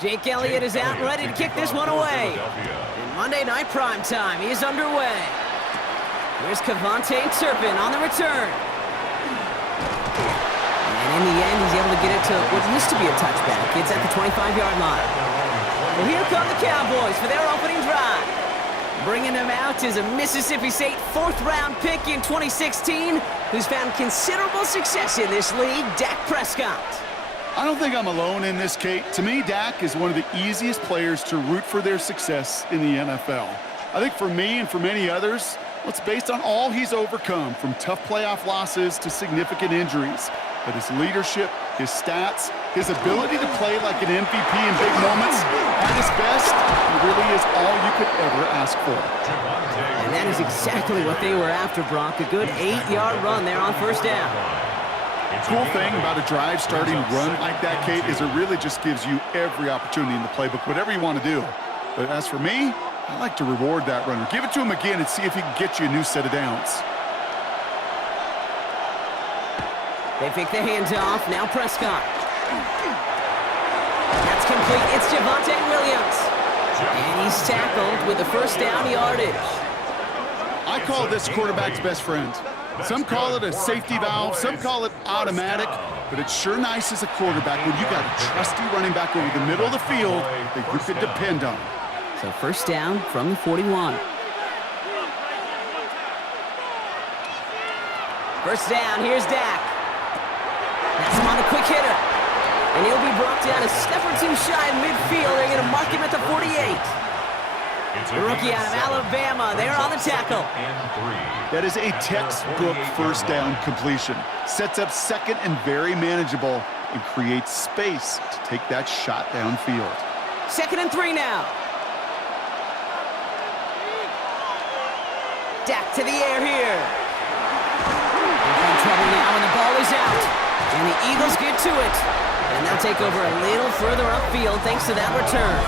Jake Elliott is out ready to kick this one away. In Monday Night Prime Time, he is underway. Here's Cavante Turpin on the return. And in the end, he's able to get it to what used to be a touchback. It's at the 25-yard line. Well, here come the Cowboys for their opening drive. Bringing them out is a Mississippi State fourth-round pick in 2016 who's found considerable success in this league, Dak Prescott. I don't think I'm alone in this, Kate. To me, Dak is one of the easiest players to root for their success in the NFL. I think for me and for many others, it's based on all he's overcome, from tough playoff losses to significant injuries. But his leadership, his stats, his ability to play like an MVP in big moments, at his best, he really is all you could ever ask for. And that is exactly what they were after, Brock. A good 8-yard run there on first down. Cool thing about a drive starting run like that, Kate, is it really just gives you every opportunity in the playbook, whatever you want to do. But as for me, I like to reward that runner. Give it to him again and see if he can get you a new set of downs. They pick the hands off. Now Prescott. That's complete. It's Javonte Williams. And he's tackled with the first down yardage. I call this quarterback's best friend. Some call it a safety valve, some call it automatic, but it's sure nice as a quarterback when you got a trusty running back over the middle of the field that you can depend on. So first down from the 41. First down, here's Dak. That's him on a quick hitter. And he'll be brought down a step or two shy of midfield. They're going to mark him at the 48. The rookie out of Alabama, they're on the tackle. That is a textbook first down completion. Sets up second and very manageable and creates space to take that shot downfield. 2nd and 3 now. Dak to the air here. In trouble now and the ball is out. And the Eagles get to it. And they'll take over a little further upfield thanks to that return.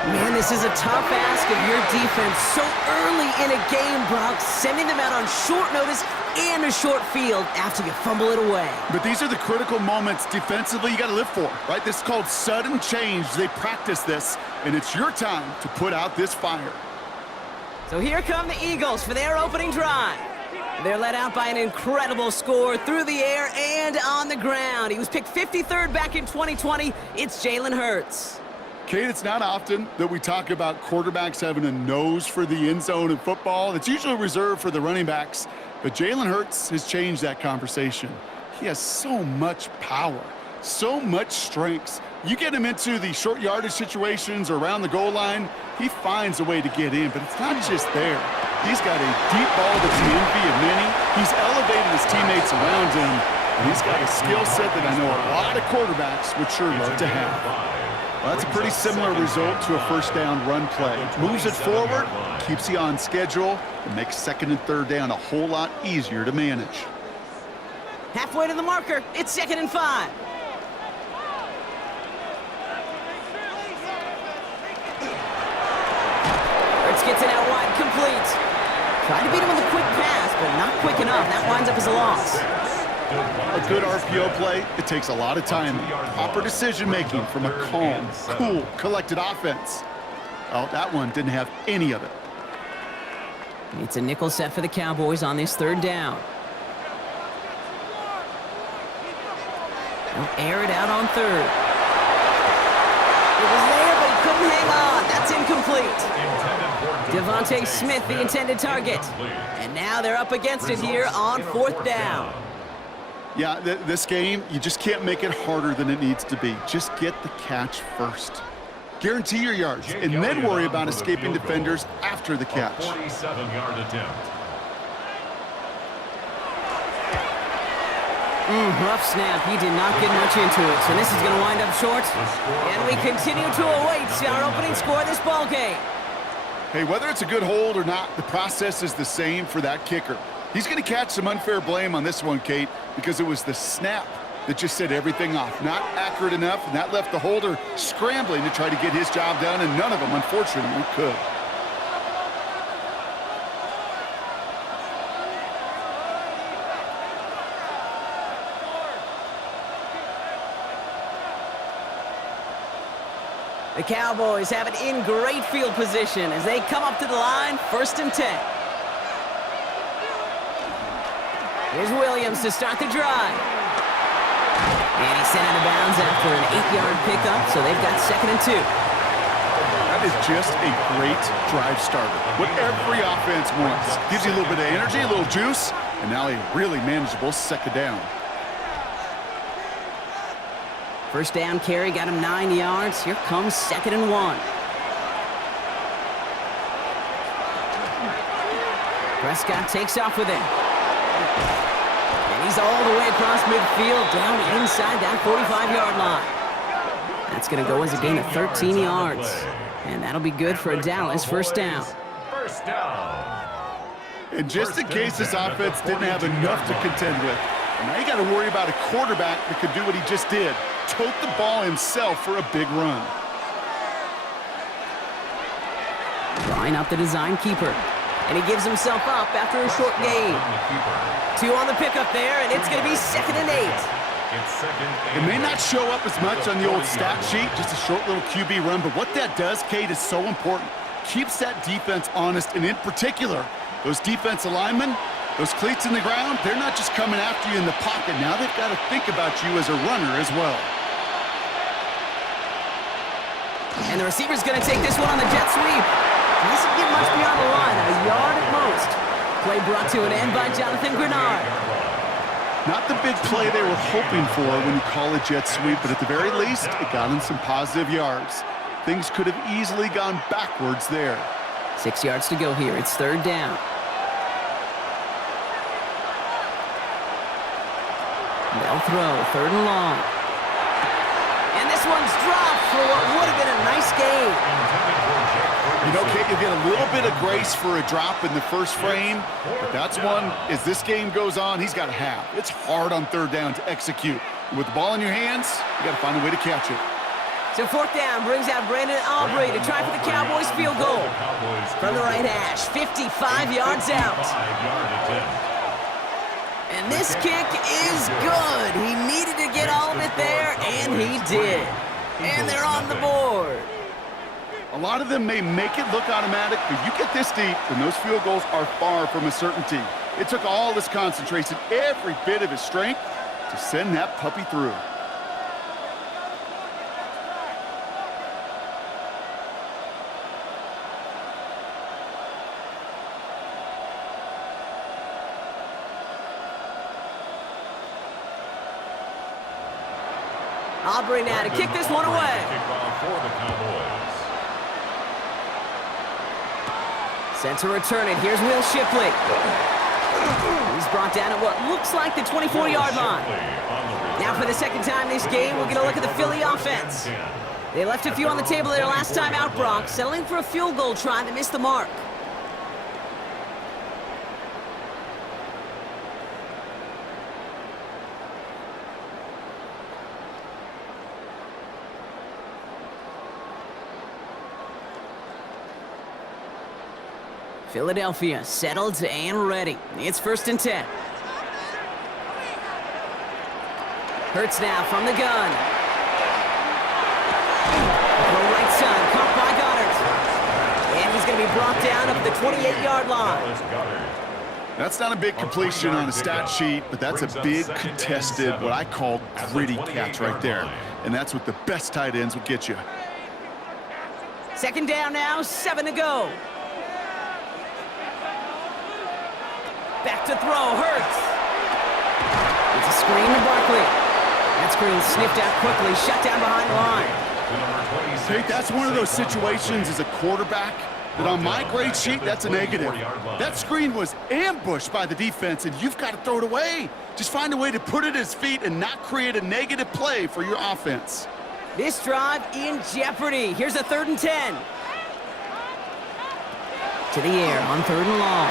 Man, this is a tough ask of your defense so early in a game, Brock, sending them out on short notice and a short field after you fumble it away. But these are the critical moments defensively you got to live for, right? This is called sudden change. They practice this, and it's your time to put out this fire. So here come the Eagles for their opening drive. They're led out by an incredible score through the air and on the ground. He was picked 53rd back in 2020. It's Jalen Hurts. Kate, it's not often that we talk about quarterbacks having a nose for the end zone in football. It's usually reserved for the running backs. But Jalen Hurts has changed that conversation. He has so much power, so much strength. You get him into the short yardage situations or around the goal line, he finds a way to get in. But it's not just there. He's got a deep ball that's the envy of many. He's elevated his teammates around him. And he's got a skill set that I know a lot of quarterbacks would sure love to have. Well, that's a pretty similar result to a first down run play. Moves it forward, keeps you on schedule, and makes 2nd and 3rd down a whole lot easier to manage. Halfway to the marker, it's 2nd and 5. Hurts gets it out wide, complete. Tried to beat him with a quick pass, but not quick enough. That winds up as a loss. A good RPO play, it takes a lot of time. Proper decision-making from a calm, cool, collected offense. Well, that one didn't have any of it. It's a nickel set for the Cowboys on this 3rd down. They'll air it out on 3rd. It was there, but he couldn't hang on. That's incomplete. Devontae Smith, the intended target. And now they're up against it here on 4th down. Yeah, this game, you just can't make it harder than it needs to be. Just get the catch first. Guarantee your yards, and then worry about escaping defenders after the catch. 47-yard attempt. Rough snap. He did not get much into it, so this is going to wind up short. And we continue to await our opening score of this ball game. Hey, whether it's a good hold or not, the process is the same for that kicker. He's going to catch some unfair blame on this one, Kate, because it was the snap that just set everything off. Not accurate enough, and that left the holder scrambling to try to get his job done, and none of them, unfortunately, could. The Cowboys have it in great field position as they come up to the line, 1st and 10. Here's Williams to start the drive. And he's sent out of bounds after an 8-yard pickup, so they've got 2nd and 2. That is just a great drive starter. What every offense wants. Gives you a little bit of energy, a little juice, and now a really manageable 2nd down. First down carry got him 9 yards. Here comes 2nd and 1. Prescott takes off with it. And he's all the way across midfield, down inside that 45-yard line. That's going to go as a gain of 13 yards. And that'll be good for a Dallas 1st down. First down. And just in case this offense didn't have enough to contend with, now you got to worry about a quarterback that could do what he just did. Tote the ball himself for a big run. Line up the design keeper. And he gives himself up after a short gain. 2 on the pickup there, and it's going to be 2nd and 8. It may not show up as much on the old stat sheet, just a short little QB run, but what that does, Kate, is so important. Keeps that defense honest, and in particular, those defensive linemen, those cleats in the ground, they're not just coming after you in the pocket. Now they've got to think about you as a runner as well. And the receiver's going to take this one on the jet sweep. He doesn't get much beyond the line, a yard at most. Play brought to an end by Jonathan Grenard. Not the big play they were hoping for when you call a jet sweep, but at the very least, it got him some positive yards. Things could have easily gone backwards there. 6 yards to go here. It's 3rd down. They'll throw, 3rd and long. And this one's dropped for what would have been a nice gain. You know, Kate, you'll get a little bit of grace for a drop in the first frame, but that's one, as this game goes on, he's got to have. It's hard on 3rd down to execute. And with the ball in your hands, you got to find a way to catch it. So 4th down brings out Brandon Aubrey to try for the Cowboys field goal. From the right hash, 55 yards out. And this kick is good. He needed to get all of it there, and he did. And they're on the board. A lot of them may make it look automatic, but you get this deep, and those field goals are far from a certainty. It took all his concentration, every bit of his strength, to send that puppy through. Aubrey now to kick this one away. Set to return it. Here's Will Shipley. He's brought down at what looks like the 24-yard line. Now for the 2nd time this game, we're going to look at the Philly offense. They left a few on the table their last time out, Brock, settling for a field goal try that missed the mark. Philadelphia settled and ready. It's 1st and 10. Hurts now from the gun. The right side, caught by Goddard. And he's going to be brought down up the 28-yard line. That's not a big completion on a stat sheet, but that's a big contested, what I call gritty catch right there. And that's what the best tight ends will get you. 2nd down now, 7 to go. Back to throw, Hurts. It's a screen to Barkley. That screen sniffed out quickly, shut down behind the line. Tate, that's one of those situations as a quarterback that on my grade sheet, that's a negative. That screen was ambushed by the defense, and you've got to throw it away. Just find a way to put it at his feet and not create a negative play for your offense. This drive in jeopardy. Here's a 3rd and 10. To the air on 3rd and long.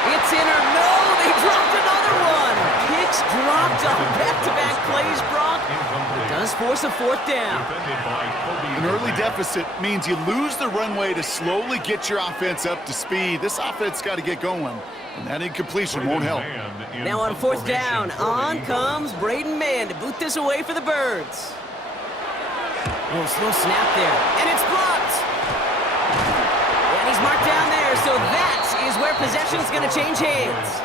It's in or no, they dropped another one. Kicks dropped on back-to-back plays, Brock. It does force a 4th down. An early deficit means you lose the runway to slowly get your offense up to speed. This offense got to get going, and that incompletion won't help. Now on 4th down, on comes Braden Mann to boot this away for the Birds. Oh, slow snap there. And it's blocked. And he's marked down there, so that is where possession's going to change hands.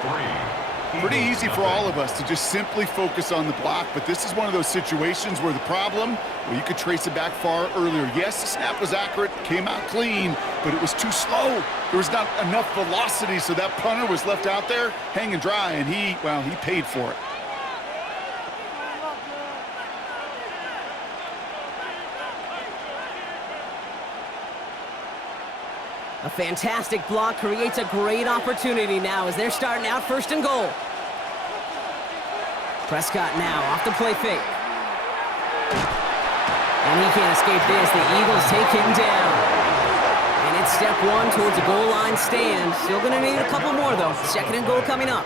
Pretty easy for all of us to just simply focus on the block, but this is one of those situations where the problem, well, you could trace it back far earlier. Yes, the snap was accurate, came out clean, but it was too slow. There was not enough velocity, so that punter was left out there hanging dry, and he paid for it. A fantastic block creates a great opportunity now as they're starting out 1st and goal. Prescott now off the play fake. And he can't escape this. The Eagles take him down. And it's step 1 towards a goal line stand. Still going to need a couple more, though. 2nd and goal coming up.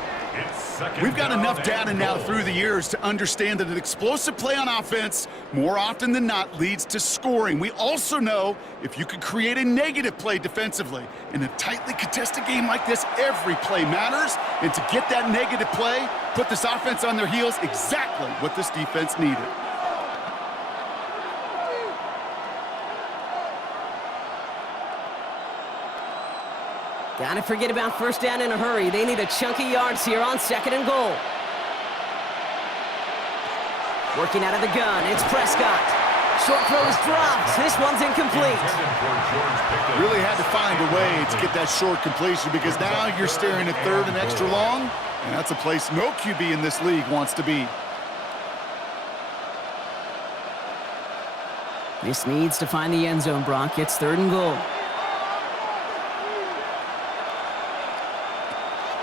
We've got enough data now through the years to understand that an explosive play on offense, more often than not, leads to scoring. We also know if you can create a negative play defensively. In a tightly contested game like this, every play matters. And to get that negative play, put this offense on their heels, exactly what this defense needed. Gotta forget about 1st down in a hurry. They need a chunk of yards here on 2nd and goal. Working out of the gun, it's Prescott. Short throw is dropped. This one's incomplete. Really had to find a way to get that short completion because now you're staring at 3rd and extra long, and that's a place no QB in this league wants to be. This needs to find the end zone, Brock. It's 3rd and goal.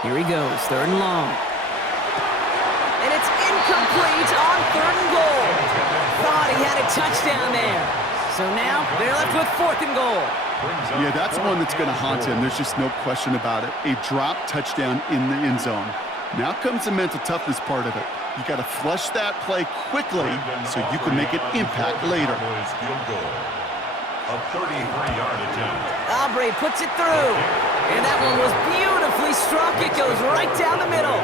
Here he goes, 3rd and long. And it's incomplete on 3rd and goal. Thought he had a touchdown there. So now they're left with 4th and goal. Yeah, that's one that's going to haunt him. There's just no question about it. A drop touchdown in the end zone. Now comes the mental toughness part of it. You got to flush that play quickly so you can make an impact later. A 33-yard attempt. Aubrey puts it through. And that one was beautifully struck. It goes right down the middle.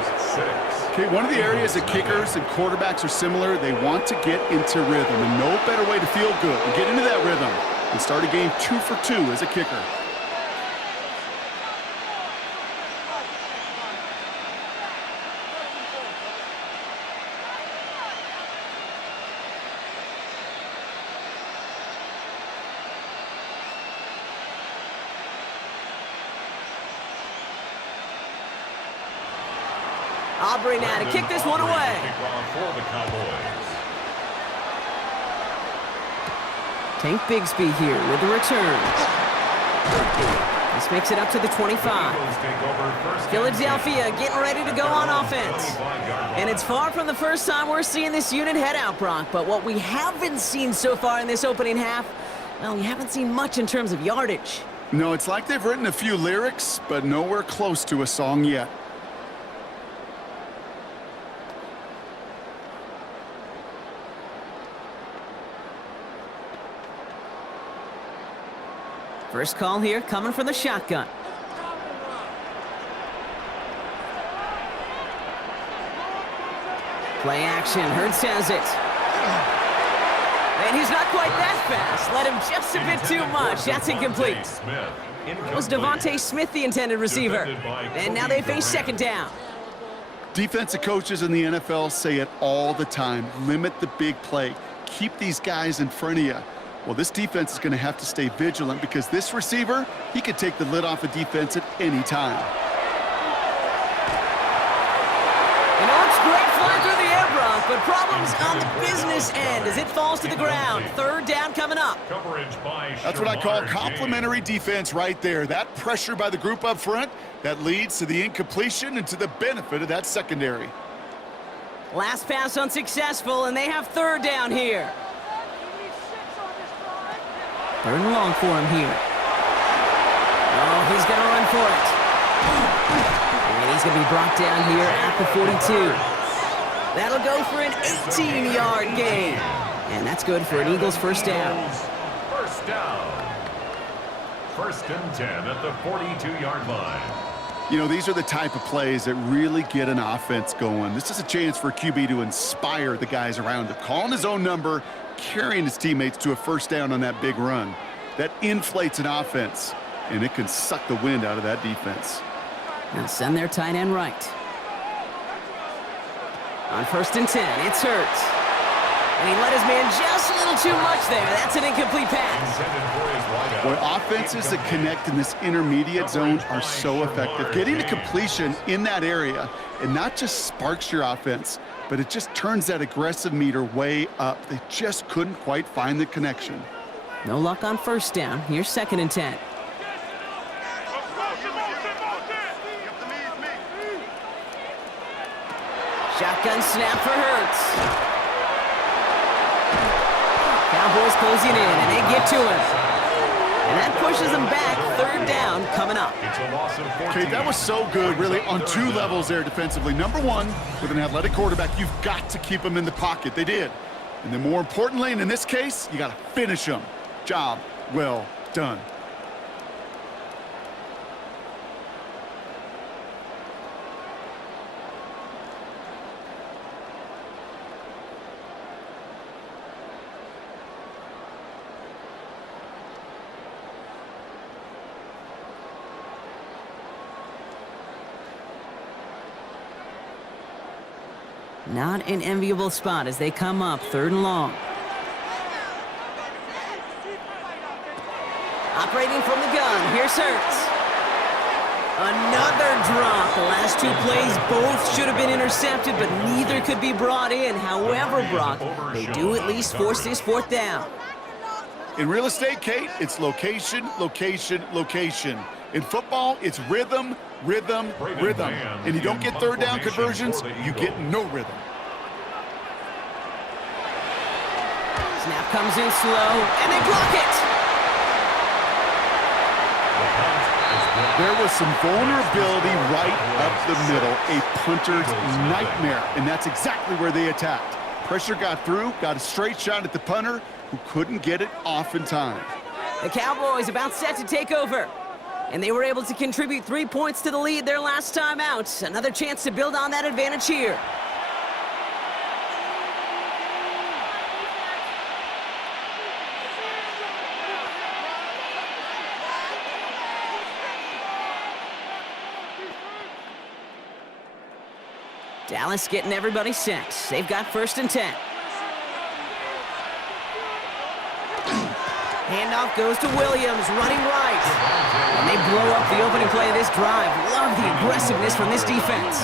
Okay, one of the areas that kickers and quarterbacks are similar, they want to get into rhythm. And no better way to feel good and get into that rhythm and start a game 2 for 2 as a kicker. Aubrey now to kick this one away. For the Cowboys. Tank Bigsby here with the return. This makes it up to the 25. Philadelphia getting ready to go on offense. And it's far from the first time we're seeing this unit head out, Brock. But what we haven't seen so far in this opening half, well, we haven't seen much in terms of yardage. No, it's like they've written a few lyrics, but nowhere close to a song yet. First call here coming from the shotgun. Play action. Hurts has it. And he's not quite that fast. Let him just a bit too much. That's incomplete. It was Devontae Smith, the intended receiver. And now they face 2nd down. Defensive coaches in the NFL say it all the time. Limit the big play. Keep these guys in front of you. Well, this defense is going to have to stay vigilant because this receiver, he could take the lid off a defense at any time. You know, it's great flying through the air, Brock, but problems on the business end as it falls to the ground. 3rd down coming up. That's what I call complementary defense right there. That pressure by the group up front, that leads to the incompletion and to the benefit of that secondary. Last pass unsuccessful, and they have 3rd down here. 3rd and long for him here. Oh, he's going to run for it. And he's going to be brought down here at the 42. That'll go for an 18-yard gain. And that's good for an Eagles 1st down. 1st down. 1st and 10 at the 42-yard line. You know, these are the type of plays that really get an offense going. This is a chance for a QB to inspire the guys around him. Calling his own number, carrying his teammates to a first down on that big run. That inflates an offense, and it can suck the wind out of that defense. Now send their tight end right. On 1st and 10, it's Hurts. And he let his man just a little too much there. That's an incomplete pass. Boy, offenses that connect in this intermediate zone are so effective. Getting to completion in that area, and not just sparks your offense, but it just turns that aggressive meter way up. They just couldn't quite find the connection. No luck on 1st down. Here's 2nd and 10. Shotgun snap for Hurts. Cowboys closing in, and they get to him. And that pushes them back. 3rd down coming up. Okay, that was so good, really, on 2 levels there defensively. Number 1, with an athletic quarterback, you've got to keep him in the pocket. They did. And then more importantly, and in this case, you got to finish him. Job well done. Not an enviable spot as they come up 3rd and long. Operating from the gun, here's Hurts. Another drop. The last 2 plays both should have been intercepted, but neither could be brought in. However, Brock, they do at least force this 4th down. In real estate, Kate, it's location, location, location. In football, it's rhythm, rhythm, rhythm. And you don't get 3rd down conversions, you get no rhythm. Snap comes in slow, and they block it. There was some vulnerability right up the middle, a punter's nightmare, and that's exactly where they attacked. Pressure got through, got a straight shot at the punter, who couldn't get it off in time. The Cowboys about set to take over. And they were able to contribute 3 points to the lead their last time out. Another chance to build on that advantage here. Dallas getting everybody set. They've got 1st and 10. Handoff goes to Williams, running right. And they blow up the opening play of this drive. Love the aggressiveness from this defense.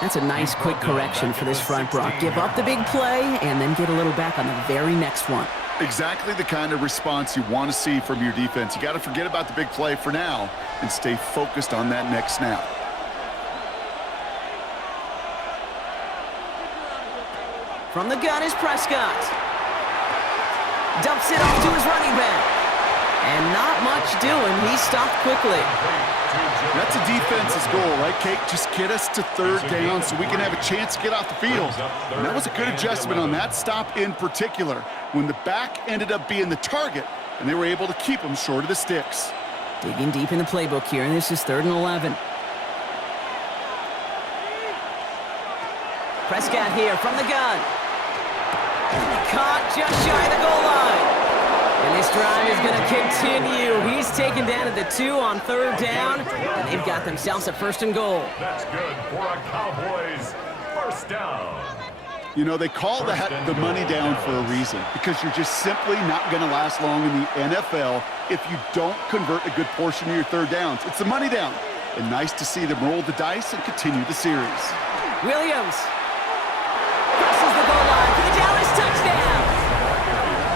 That's a nice quick correction for this front, Brock. Give up the big play and then get a little back on the very next one. Exactly the kind of response you want to see from your defense. You got to forget about the big play for now and stay focused on that next snap. From the gun is Prescott. Dumps it off to his running back. And not much doing. He stopped quickly. That's a defense's goal, right, Kate? Just get us to 3rd down so we can have a chance to get off the field. And that was a good adjustment on that stop in particular, when the back ended up being the target, and they were able to keep him short of the sticks. Digging deep in the playbook here, and this is 3rd and 11. Prescott here from the gun. Caught just shy of the goal line. And this drive is going to continue. He's taken down at the 2 on 3rd down, and they've got themselves a 1st and goal. That's good for a Cowboys 1st down. You know, they call that the money down for a reason, because you're just simply not going to last long in the NFL if you don't convert a good portion of your 3rd downs. It's the money down. And nice to see them roll the dice and continue the series. Williams crosses the goal line for the Dallas touchdown.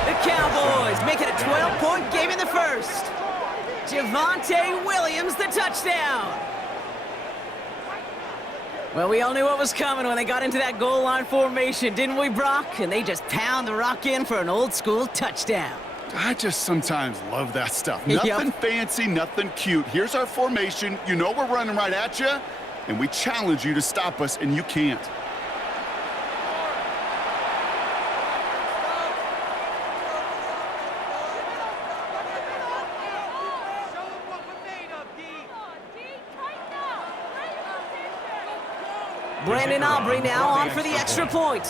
The Cowboys make it a 12-point game in the 1st. Javonte Williams, the touchdown. Well, we all knew what was coming when they got into that goal line formation, didn't we, Brock? And they just pound the rock in for an old-school touchdown. I just sometimes love that stuff. Nothing fancy, nothing cute. Here's our formation. You know we're running right at you, and we challenge you to stop us, and you can't. Brandon Aubrey now on for the extra point.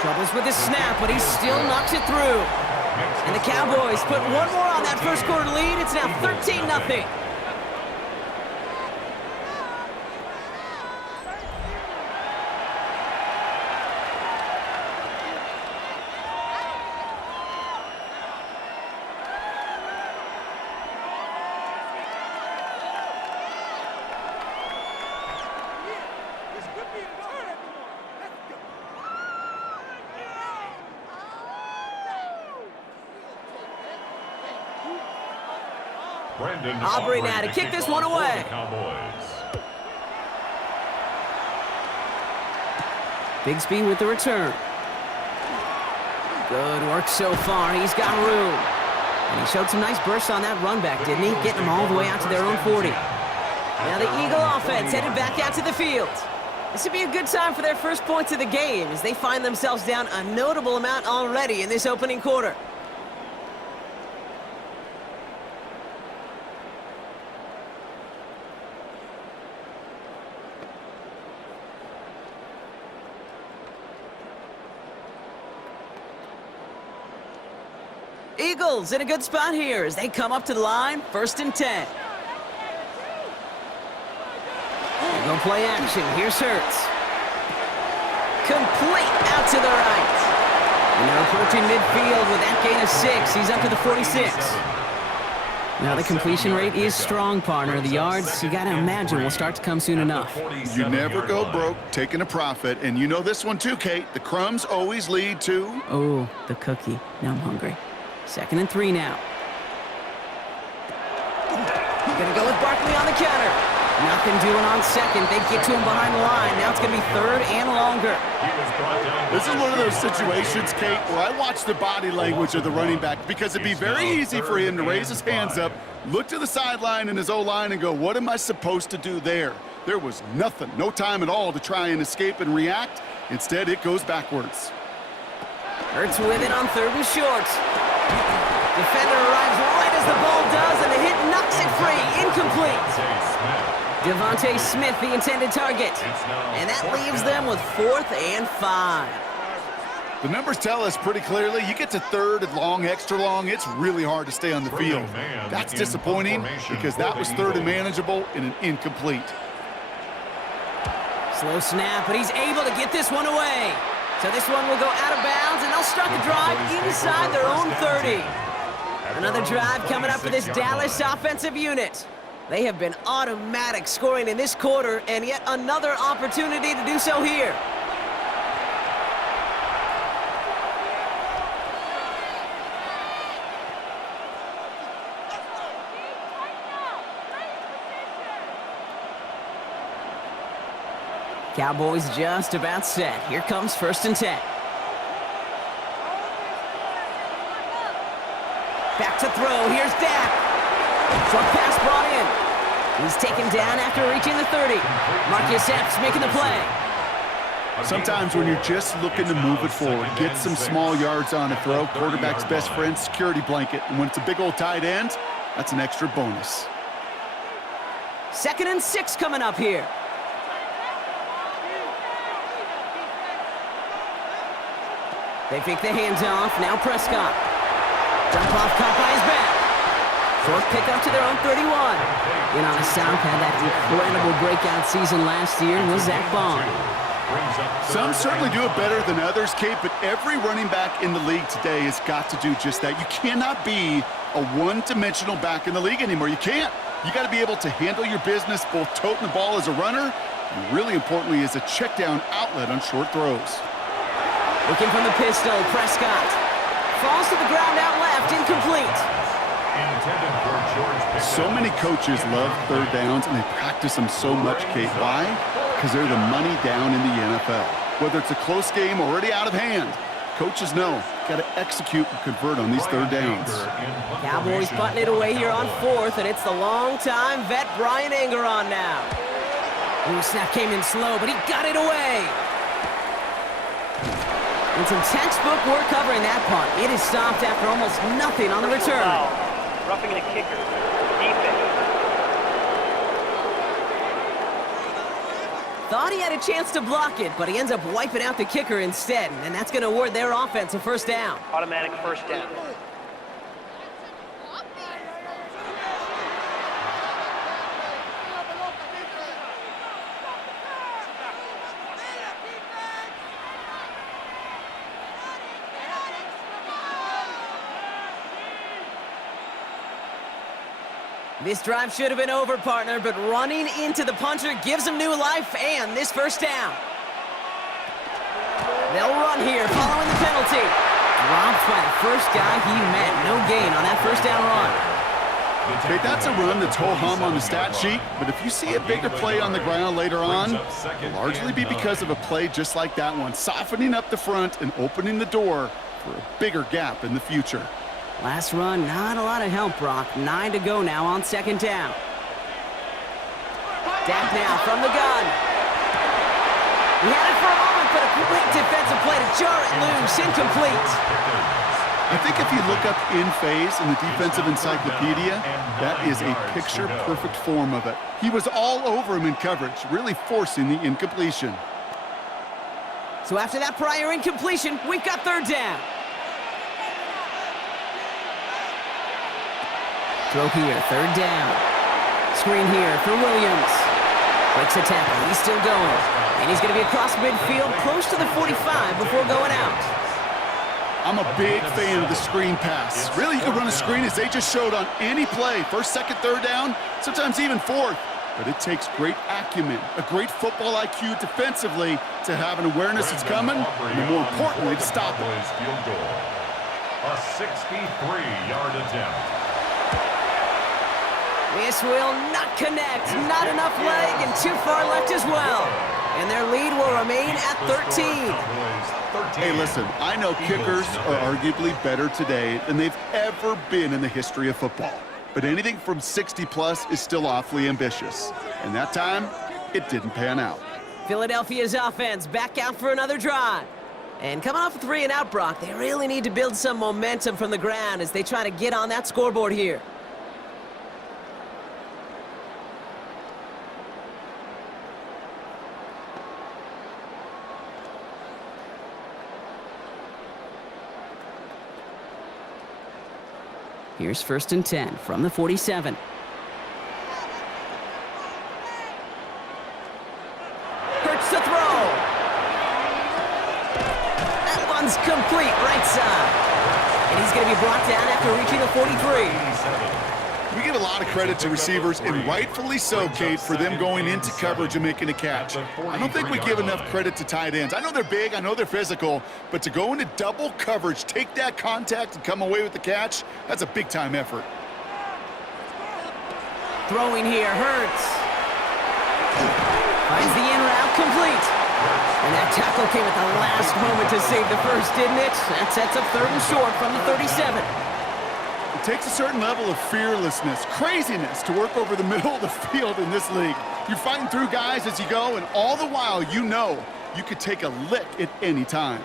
Troubles with his snap, but he still knocks it through. And the Cowboys put one more on that first quarter lead. It's now 13-0. Aubrey now to kick this one away. Bigsby with the return. Good work so far. He's got room. And he showed some nice bursts on that run back, didn't he? Getting them all the way out to their own 40. Now the Eagle offense headed back out to the field. This would be a good time for their first points of the game as they find themselves down a notable amount already in this opening quarter. Eagles in a good spot here as they come up to the line, 1st and 10. They go play action. Here's Hurts. Complete out to the right. And they're approaching midfield with that gain of 6. He's up to the 46. Now the completion rate is strong, partner. The yards, you got to imagine, will start to come soon enough. You never go broke taking a profit. And you know this one too, Kate. The crumbs always lead to... Oh, the cookie. Now I'm hungry. 2nd and 3 now. Gonna go with Barkley on the counter. Nothing doing on 2nd. They get to him behind the line. Now it's gonna be 3rd and longer. This is one of those situations, Kate, where I watch the body language of the running back because it'd be very easy for him to raise his hands up, look to the sideline in his O-line and go, what am I supposed to do there? There was nothing, no time at all to try and escape and react. Instead, it goes backwards. Hurts with it on 3rd and short. Defender arrives right as the ball does, and the hit knocks it free. Incomplete. Devontae Smith, the intended target. And that leaves them with 4th and 5. The numbers tell us pretty clearly, you get to 3rd and long, extra long, it's really hard to stay on the field. That's disappointing because that was 3rd and manageable in an incomplete. Slow snap, but he's able to get this one away. So this one will go out of bounds, and they'll start the drive inside their own 30. Another drive coming up for this Dallas offensive unit. They have been automatic scoring in this quarter, and yet another opportunity to do so here. Cowboys just about set. Here comes 1st and 10. Back to throw. Here's Dak. Short pass brought in. He's taken down after reaching the 30. Marcus Epps making the play. Sometimes when you're just looking to move it forward, get some small yards on a throw, quarterback's best friend, security blanket. And when it's a big old tight end, that's an extra bonus. 2nd and 6 coming up here. They fake the hands off. Now Prescott. Jump off, caught by his back. Short pickup to their own 31. In on a sound had that incredible breakout season last year was Zach Bond. Some certainly do it better than others, Kate, but every running back in the league today has got to do just that. You cannot be a one-dimensional back in the league anymore. You can't. You got to be able to handle your business, both toting the ball as a runner, and really importantly as a check-down outlet on short throws. Looking from the pistol, Prescott. Falls to the ground out left, incomplete. So many coaches love 3rd downs, and they practice them so much, Kate. Why? Because they're the money down in the NFL. Whether it's a close game or already out of hand, coaches know, got to execute and convert on these 3rd downs. Cowboys butting it away here on 4th, and it's the long-time vet Brian Engeron now. Ooh, snap came in slow, but he got it away. And some textbook work covering that punt. It is stopped after almost nothing on the return. Roughing the kicker. Defense. Thought he had a chance to block it, but he ends up wiping out the kicker instead, and that's going to award their offense a first down. Automatic first down. This drive should have been over, partner, but running into the punter gives him new life and this first down. They'll run here following the penalty. Dropped by the first guy he met. No gain on that first down run. Okay, that's a run that's ho-hum on the stat sheet, but if you see a bigger play on the ground later on, it'll largely be because of a play just like that one, softening up the front and opening the door for a bigger gap in the future. Last run, not a lot of help, Brock. 9 to go now on second down. Dak now from the gun. He had it for a moment, but a great defensive play to jar it loose. Incomplete. I think if you look up in phase in the defensive encyclopedia, that is a picture-perfect form of it. He was all over him in coverage, really forcing the incompletion. So after that prior incompletion, we've got third down. Throw here, third down. Screen here for Williams. Breaks a tackle, he's still going. And he's going to be across midfield, close to the 45 before going out. I'm a big fan of the screen pass. Really, you can run a screen as they just showed on any play. First, second, third down, sometimes even fourth. But it takes great acumen, a great football IQ defensively to have an awareness it's coming, and more importantly, to stop it. A 63-yard attempt. This will not connect. Not enough leg and too far left as well. And their lead will remain at 13. Hey, listen, I know kickers are arguably better today than they've ever been in the history of football. But anything from 60-plus is still awfully ambitious. And that time, it didn't pan out. Philadelphia's offense back out for another drive. And coming off a 3-and-out, Brock, they really need to build some momentum from the ground as they try to get on that scoreboard here. Here's first and 10 from the 47. Hurts to throw. That one's complete, right side. And he's going to be brought down after reaching the 43. We give a lot of credit to receivers, and rightfully so, Kate, for them going into coverage and making a catch. I don't think we give enough credit to tight ends. I know they're big, I know they're physical, but to go into double coverage, take that contact, and come away with the catch, that's a big-time effort. Throwing here, Hurts. Finds the in route, complete. And that tackle came at the last moment to save the first, didn't it? That sets up third and short from the 37. It takes a certain level of fearlessness, craziness to work over the middle of the field in this league. You're fighting through guys as you go, and all the while you know you could take a lick at any time.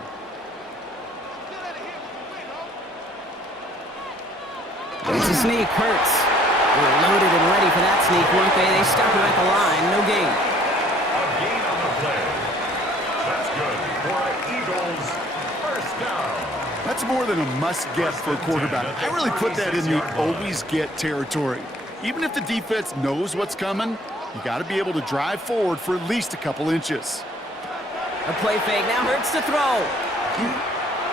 It's a sneak, Hurts. They were loaded and ready for that sneak, weren't they? They stopped him at the line, no gain. A gain on the play. That's good for an Eagles first down. That's more than a must-get for a quarterback. I really put that in the always-get territory. Even if the defense knows what's coming, you got to be able to drive forward for at least a couple inches. A play fake, now Hurts to throw.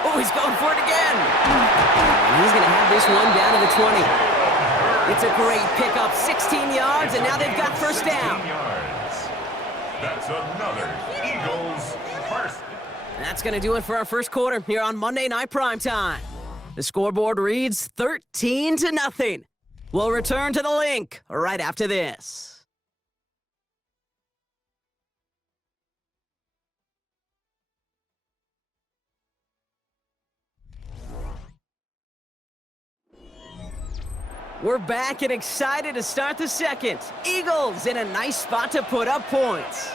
Oh, he's going for it again. And he's going to have this one down to the 20. It's a great pickup, 16 yards, and now they've got first down. That's another Eagles first. That's going to do it for our first quarter here on Monday Night Primetime. The scoreboard reads 13-0. We'll return to the link right after this. We're back and excited to start the second. Eagles in a nice spot to put up points.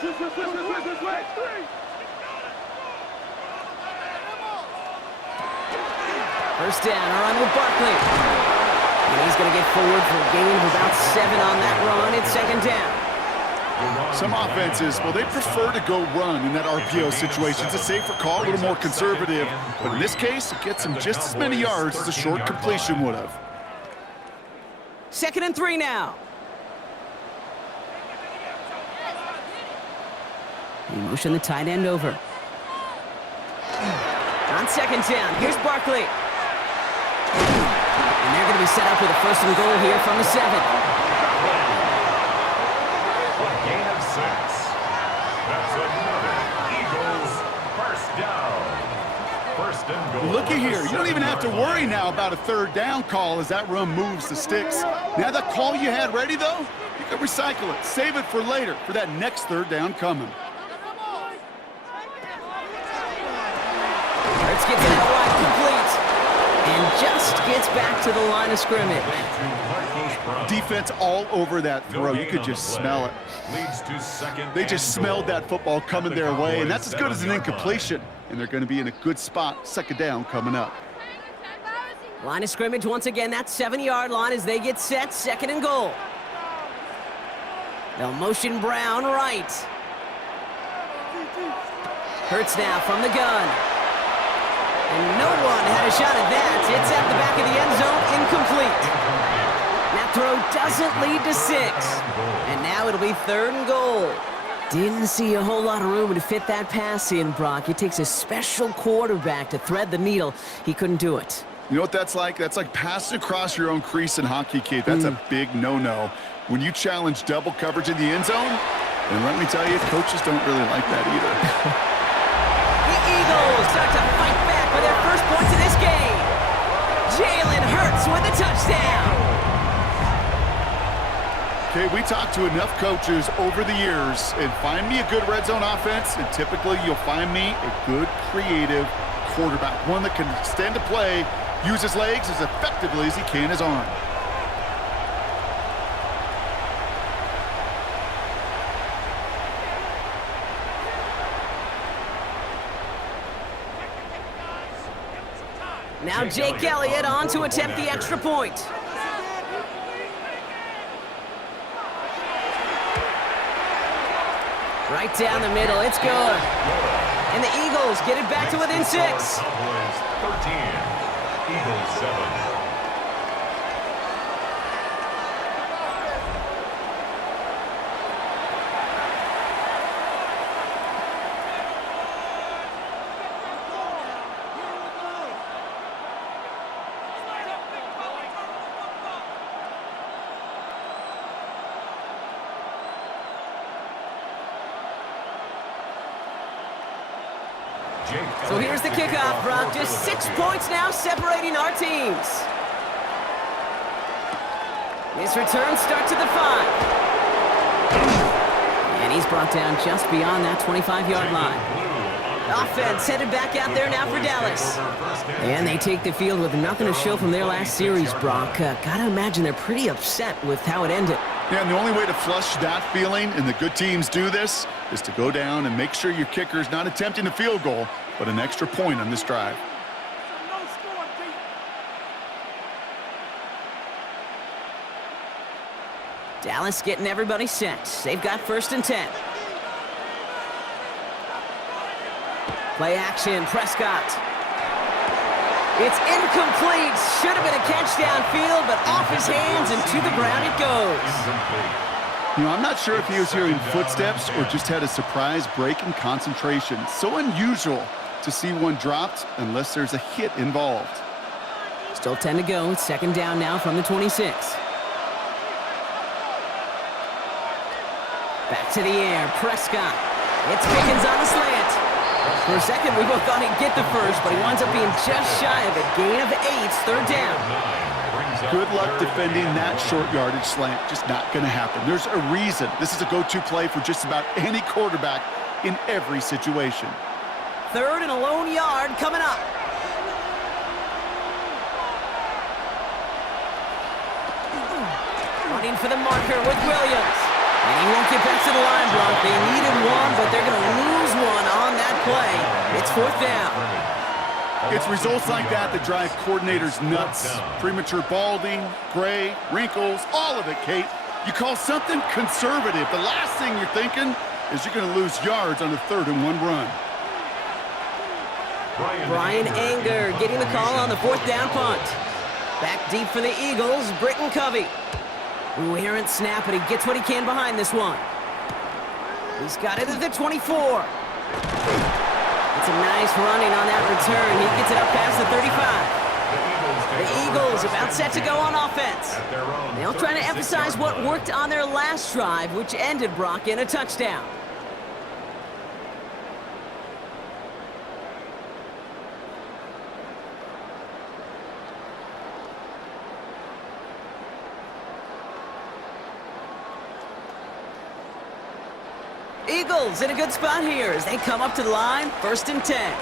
First down, a run with Barkley. And he's going to get forward for a gain of about 7 on that run. It's second down. Some offenses, well, they prefer to go run in that RPO situation. It's a safer call, a little more conservative. But in this case, it gets them just as many yards as a short completion would have. 2nd and 3 now. He motioned the tight end over. On 2nd down, here's Barkley. And they're going to be set up with a 1st and goal here from the 7. A gain of 6. That's another Eagles first down. 1st and goal. Looky here. You don't even have to worry now about a 3rd down call as that run moves the sticks. Now that call you had ready, though, you can recycle it. Save it for later for that next 3rd down coming. Hurts gets it out wide, complete. And just gets back to the line of scrimmage. Defense all over that throw. You could just smell it. They just smelled that football coming their way, and that's as good as an incompletion. And they're going to be in a good spot, 2nd down coming up. Line of scrimmage once again, that 7-yard line as they get set, 2nd and goal. They'll motion Brown right. Hurts now from the gun. And no one had a shot at that. It's at the back of the end zone, incomplete. That throw doesn't lead to 6. And now it'll be 3rd and goal. Didn't see a whole lot of room to fit that pass in, Brock. It takes a special quarterback to thread the needle. He couldn't do it. You know what that's like? That's like passing across your own crease in hockey, Kate. That's a big no-no. When you challenge double coverage in the end zone, and let me tell you, coaches don't really like that either. The Eagles start to fight back for their first points of this game. Jalen Hurts with a touchdown. Okay, we talked to enough coaches over the years, and find me a good red zone offense, and typically you'll find me a good, creative quarterback, one that can stand to play, use his legs as effectively as he can his arm. Now Jake Elliott on to attempt the extra point. Right down the middle, it's good. And the Eagles get it back to within 6. Cowboys 13, Eagles 7. So here's the kickoff, Brock. Just 6 points now separating our teams. His return starts at the 5. And he's brought down just beyond that 25-yard line. Offense headed back out there now for Dallas. And they take the field with nothing to show from their last series, Brock. Gotta imagine they're pretty upset with how it ended. Yeah, and the only way to flush that feeling, and the good teams do this, is to go down and make sure your kicker's not attempting a field goal, but an extra point on this drive. Dallas getting everybody set. They've got 1st and 10. Play action, Prescott. It's incomplete. Should have been a catch downfield, but off his hands and to the ground it goes. You know, I'm not sure if he was hearing footsteps or just had a surprise break in concentration. So unusual to see one dropped unless there's a hit involved. Still 10 to go. It's 2nd down now from the 26. Back to the air, Prescott. It's Pickens on the slant. For a second, we both thought he'd get the first, but he winds up being just shy of a gain of 8, 3rd down. Good luck defending that short yardage slant. Just not going to happen. There's a reason. This is a go-to play for just about any quarterback in every situation. 3rd and a lone yard coming up. Running for the marker with Williams. And he won't get back to the line, Brock. They needed one, but they're going to lose one on that play. It's 4th down. It's results like that that drive coordinators nuts. Premature balding, gray, wrinkles, all of it, Kate. You call something conservative. The last thing you're thinking is you're going to lose yards on a 3rd and 1 run. Brian Anger getting the call on the 4th down punt. Back deep for the Eagles, Britton Covey. Ooh, errant snap, but he gets what he can behind this one. He's got it at the 24. It's a nice running on that return. He gets it up past the 35. The Eagles about set to go on offense. They'll try to emphasize what worked on their last drive, which ended, Brock, in a touchdown. Eagles in a good spot here as they come up to the line, 1st and 10.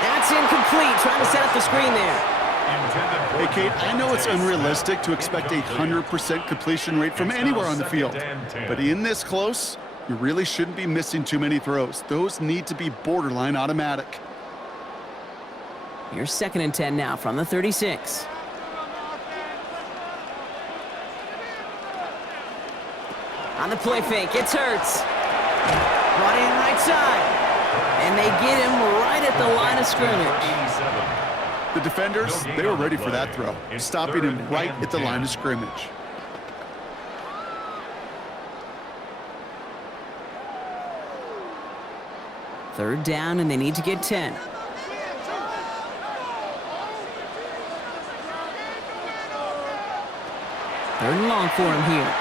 That's incomplete, trying to set up the screen there. Hey, Kate, I know it's unrealistic to expect a 100% completion rate from anywhere on the field. But in this close, you really shouldn't be missing too many throws. Those need to be borderline automatic. Here's 2nd and 10 now from the 36. On the play fake, it's Hurts. Brought in right side. And they get him right at the line of scrimmage. The defenders, they were ready for that throw, stopping him right at the line of scrimmage. Third down, and they need to get 10. Third and long for him here.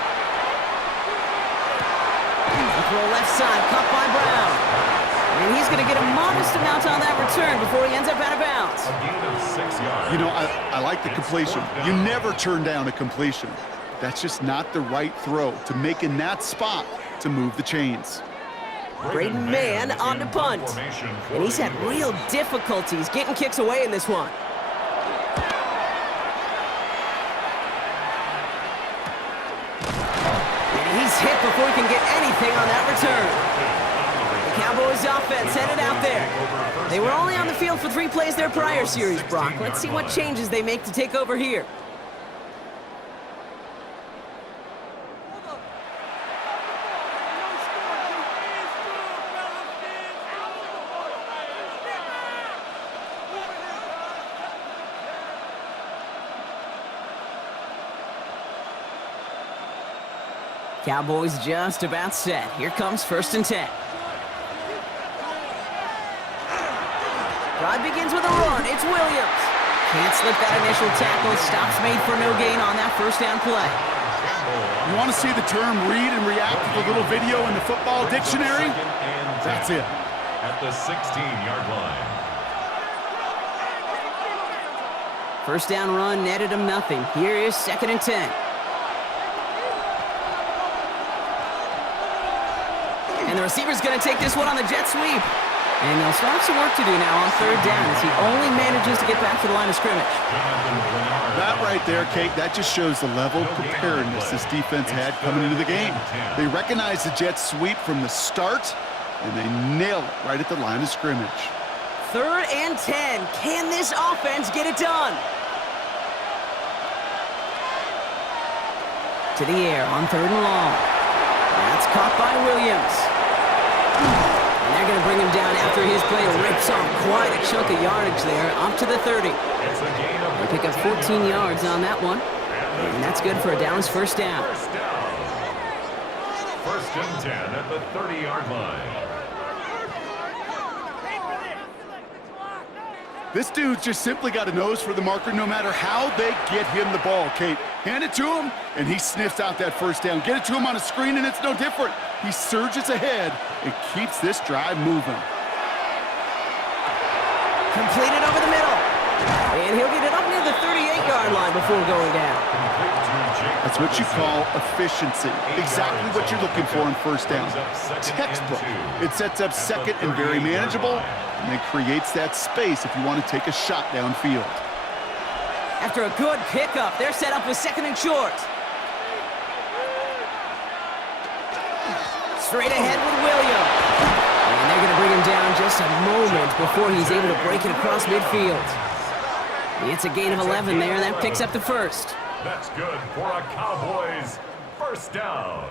Throw left side, caught by Brown. And he's going to get a modest amount on that return before he ends up out of bounds. A gain of 6 yards. You know, I like the completion. You never turn down a completion. That's just not the right throw to make in that spot to move the chains. Braden Mann on the punt. And he's had real difficulties getting kicks away in this one. And he's hit before he can get anything on that return. The Cowboys offense headed out there. They were only on the field for 3 plays their prior series, Brock. Let's see what changes they make to take over here. Cowboys just about set. Here comes 1st and 10. Drive begins with a run. It's Williams. Can't slip that initial tackle. Stops made for no gain on that 1st down play. You want to see the term read and react with a little video in the football dictionary? That's it. At the 16-yard line. 1st down run netted him nothing. Here is 2nd and 10. And the receiver's going to take this one on the jet sweep. And they'll still have some work to do now on 3rd down as he only manages to get back to the line of scrimmage. That right there, Kate, that just shows the level of preparedness this defense had coming into the game. They recognized the jet sweep from the start, and they nailed it right at the line of scrimmage. 3rd and 10. Can this offense get it done? To the air on 3rd and long. That's caught by Williams. And they're going to bring him down after his play rips off quite a chunk of yardage there, up to the 30. They pick up 14 yards on that one, and that's good for a Dallas 1st down. 1st and 10 at the 30-yard line. This dude's just simply got a nose for the marker no matter how they get him the ball, Kate. Hand it to him, and he sniffs out that 1st down. Get it to him on a screen, and it's no different. He surges ahead and keeps this drive moving. Completed over the middle. And he'll get it up near the 38-yard line before going down. That's what you call efficiency. Exactly what you're looking for in 1st down. Textbook. It sets up 2nd and very manageable, and then creates that space if you want to take a shot downfield. After a good pickup, they're set up with 2nd and short. Straight ahead with Williams. And they're going to bring him down just a moment before he's able to break it across midfield. It's a gain of 11 there, and that picks up the first. That's good for a Cowboys first down.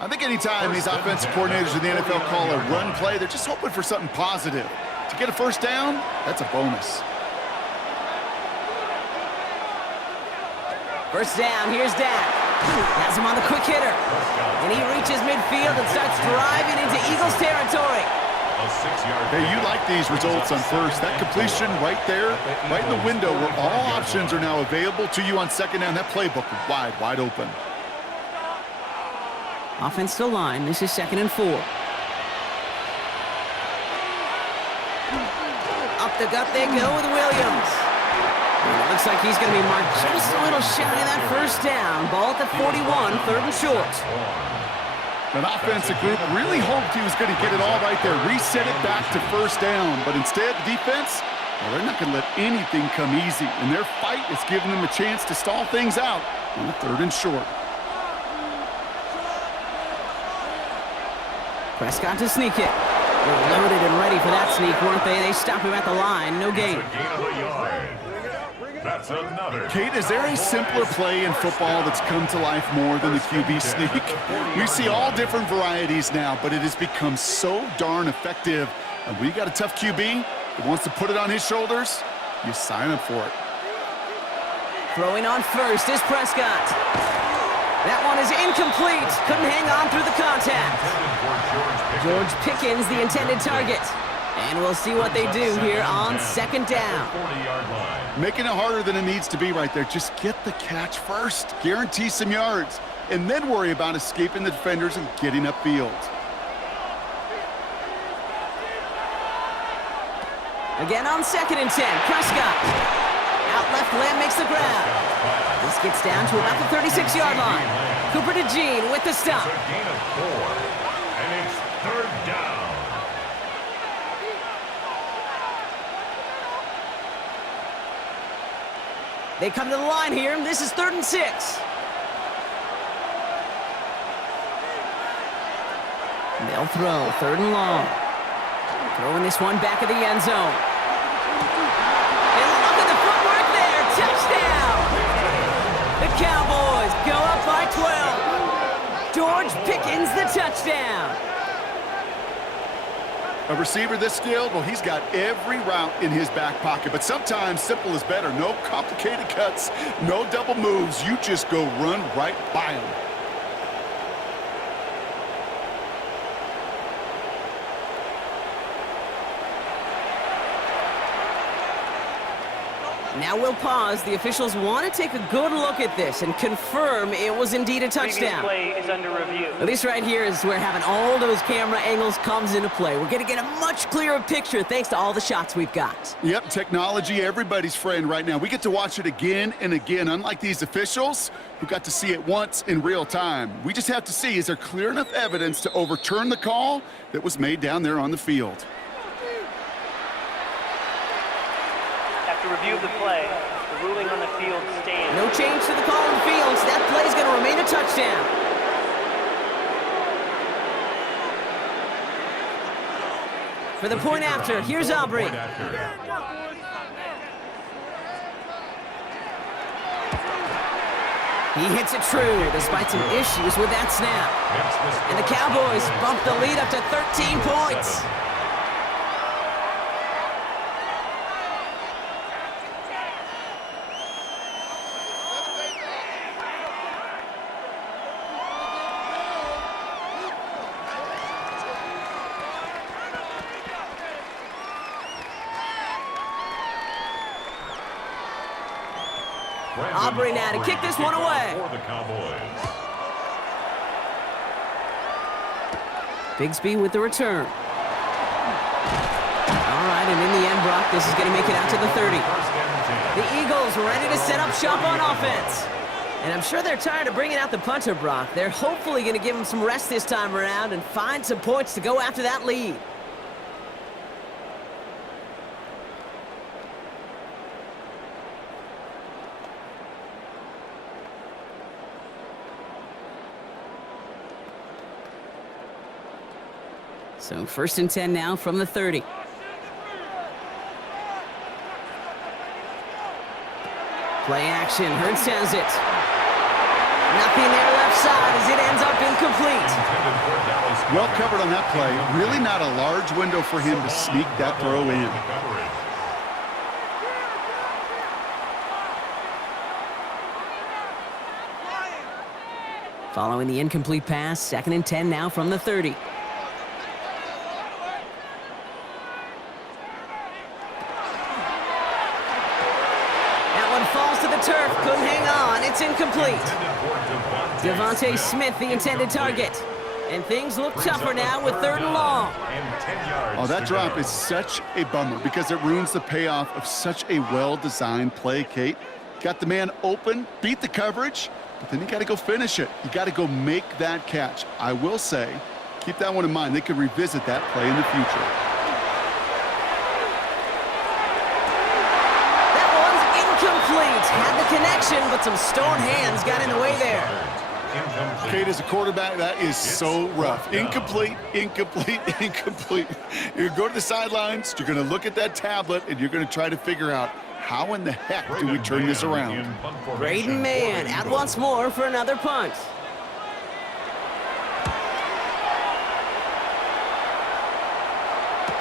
I think anytime these offensive coordinators in the NFL call a run play, they're just hoping for something positive. To get a first down, that's a bonus. First down, here's Dak. Has him on the quick hitter. And he reaches midfield and starts driving into Eagles territory. A 6-yard. Hey, you like these results on first. That completion right there, right in the window where all options are now available to you on second down. That playbook wide open. Offense to line. This is 2nd and 4. Up the gut they go with Williams. And it looks like he's going to be marked just a little shy of that first down. Ball at the 41, 3rd and short. An offensive group really hoped he was going to get it all right there, reset it back to first down. But instead, the defense, well, they're not going to let anything come easy. And their fight is giving them a chance to stall things out on the 3rd and short. Prescott to sneak it. They're loaded and ready for that sneak, weren't they? They stop him at the line. No gain. That's a gain of a yard. That's another. Kate, is there a simpler play in football that's come to life more than the QB sneak? We see all different varieties now, but it has become so darn effective. And when you got a tough QB that wants to put it on his shoulders, you sign up for it. Throwing on first is Prescott. That one is incomplete. Couldn't hang on through the contact. George Pickens, the intended target. And we'll see what they do here on 2nd down. 40-yard line. Making it harder than it needs to be right there. Just get the catch first. Guarantee some yards. And then worry about escaping the defenders and getting upfield. Again on 2nd and 10. Prescott. Out left, Lamb makes the grab. This gets down to about the 36-yard line. Cooper to Jean with the stop. It's a gain of 4. And it's 3rd down. They come to the line here. This is 3rd and 6. They'll throw 3rd and long. Throwing this one back of the end zone. And look at the footwork there. Touchdown! The Cowboys go up by 12. George Pickens, the touchdown. A receiver this skilled, well, he's got every route in his back pocket. But sometimes simple is better. No complicated cuts, no double moves. You just go run right by him. Now we'll pause. The officials want to take a good look at this and confirm it was indeed a touchdown. Previous play is under review. At least right here is where having all those camera angles comes into play. We're going to get a much clearer picture thanks to all the shots we've got. Yep, technology, everybody's friend right now. We get to watch it again and again, unlike these officials who got to see it once in real time. We just have to see, is there clear enough evidence to overturn the call that was made down there on the field? After review of the play, the ruling on the field stands. No change to the call on the field, so that play is going to remain a touchdown. For the point after, here's Aubrey. He hits it true, despite some issues with that snap. And the Cowboys bump the lead up to 13 points. Aubrey now to kick this one away. For the Cowboys. Bigsby with the return. All right, and in the end, Brock, this is going to make it out to the 30. The Eagles ready to set up shop on offense. And I'm sure they're tired of bringing out the punter, Brock. They're hopefully going to give him some rest this time around and find some points to go after that lead. So 1st and 10 now from the 30. Play action. Hurts has it. Nothing there left side as it ends up incomplete. Well covered on that play. Really not a large window for him to sneak that throw in. Following the incomplete pass, 2nd and 10 now from the 30. That one falls to the turf. Couldn't hang on. It's incomplete. Devontae Smith, the intended target. And things look tougher now with 3rd and long. Oh, that drop is such a bummer because it ruins the payoff of such a well-designed play, Kate. Got the man open, beat the coverage, but then you got to go finish it. You got to go make that catch. I will say, keep that one in mind. They could revisit that play in the future. That one's incomplete. Had the connection, but some stone hands got in the way there. Kate, as a quarterback, that is so rough. Incomplete, incomplete, incomplete. You're going to go to the sidelines, you're going to look at that tablet, and you're going to try to figure out how in the heck do we turn this around. Braden Mann out once more for another punt.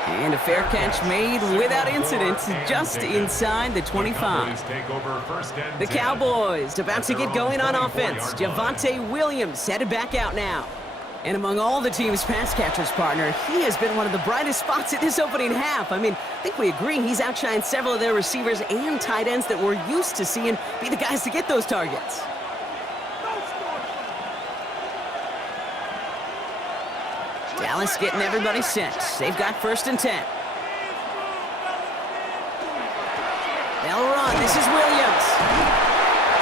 And a fair catch made without incident, just inside the 25. The Cowboys about to get going on offense. Javonte Williams headed back out now. And among all the team's pass catchers, partner, he has been one of the brightest spots in this opening half. I mean, I think we agree he's outshined several of their receivers and tight ends that we're used to seeing be the guys to get those targets. Dallas getting everybody set. They've got 1st and 10. They'll run. This is Williams.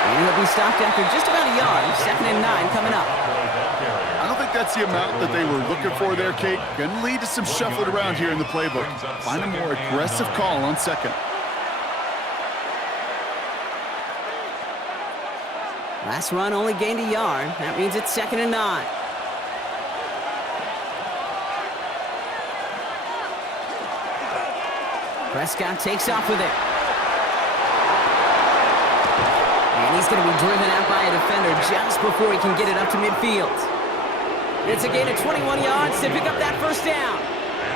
And he'll be stopped after just about a yard. 2nd and 9 coming up. I don't think that's the amount that they were looking for there, Kate. Going to lead to some shuffling around here in the playbook. Find a more aggressive call on 2nd. Last run only gained a yard. That means it's 2nd and 9. Prescott takes off with it. And he's going to be driven out by a defender just before he can get it up to midfield. It's a gain of 21 yards to pick up that 1st down.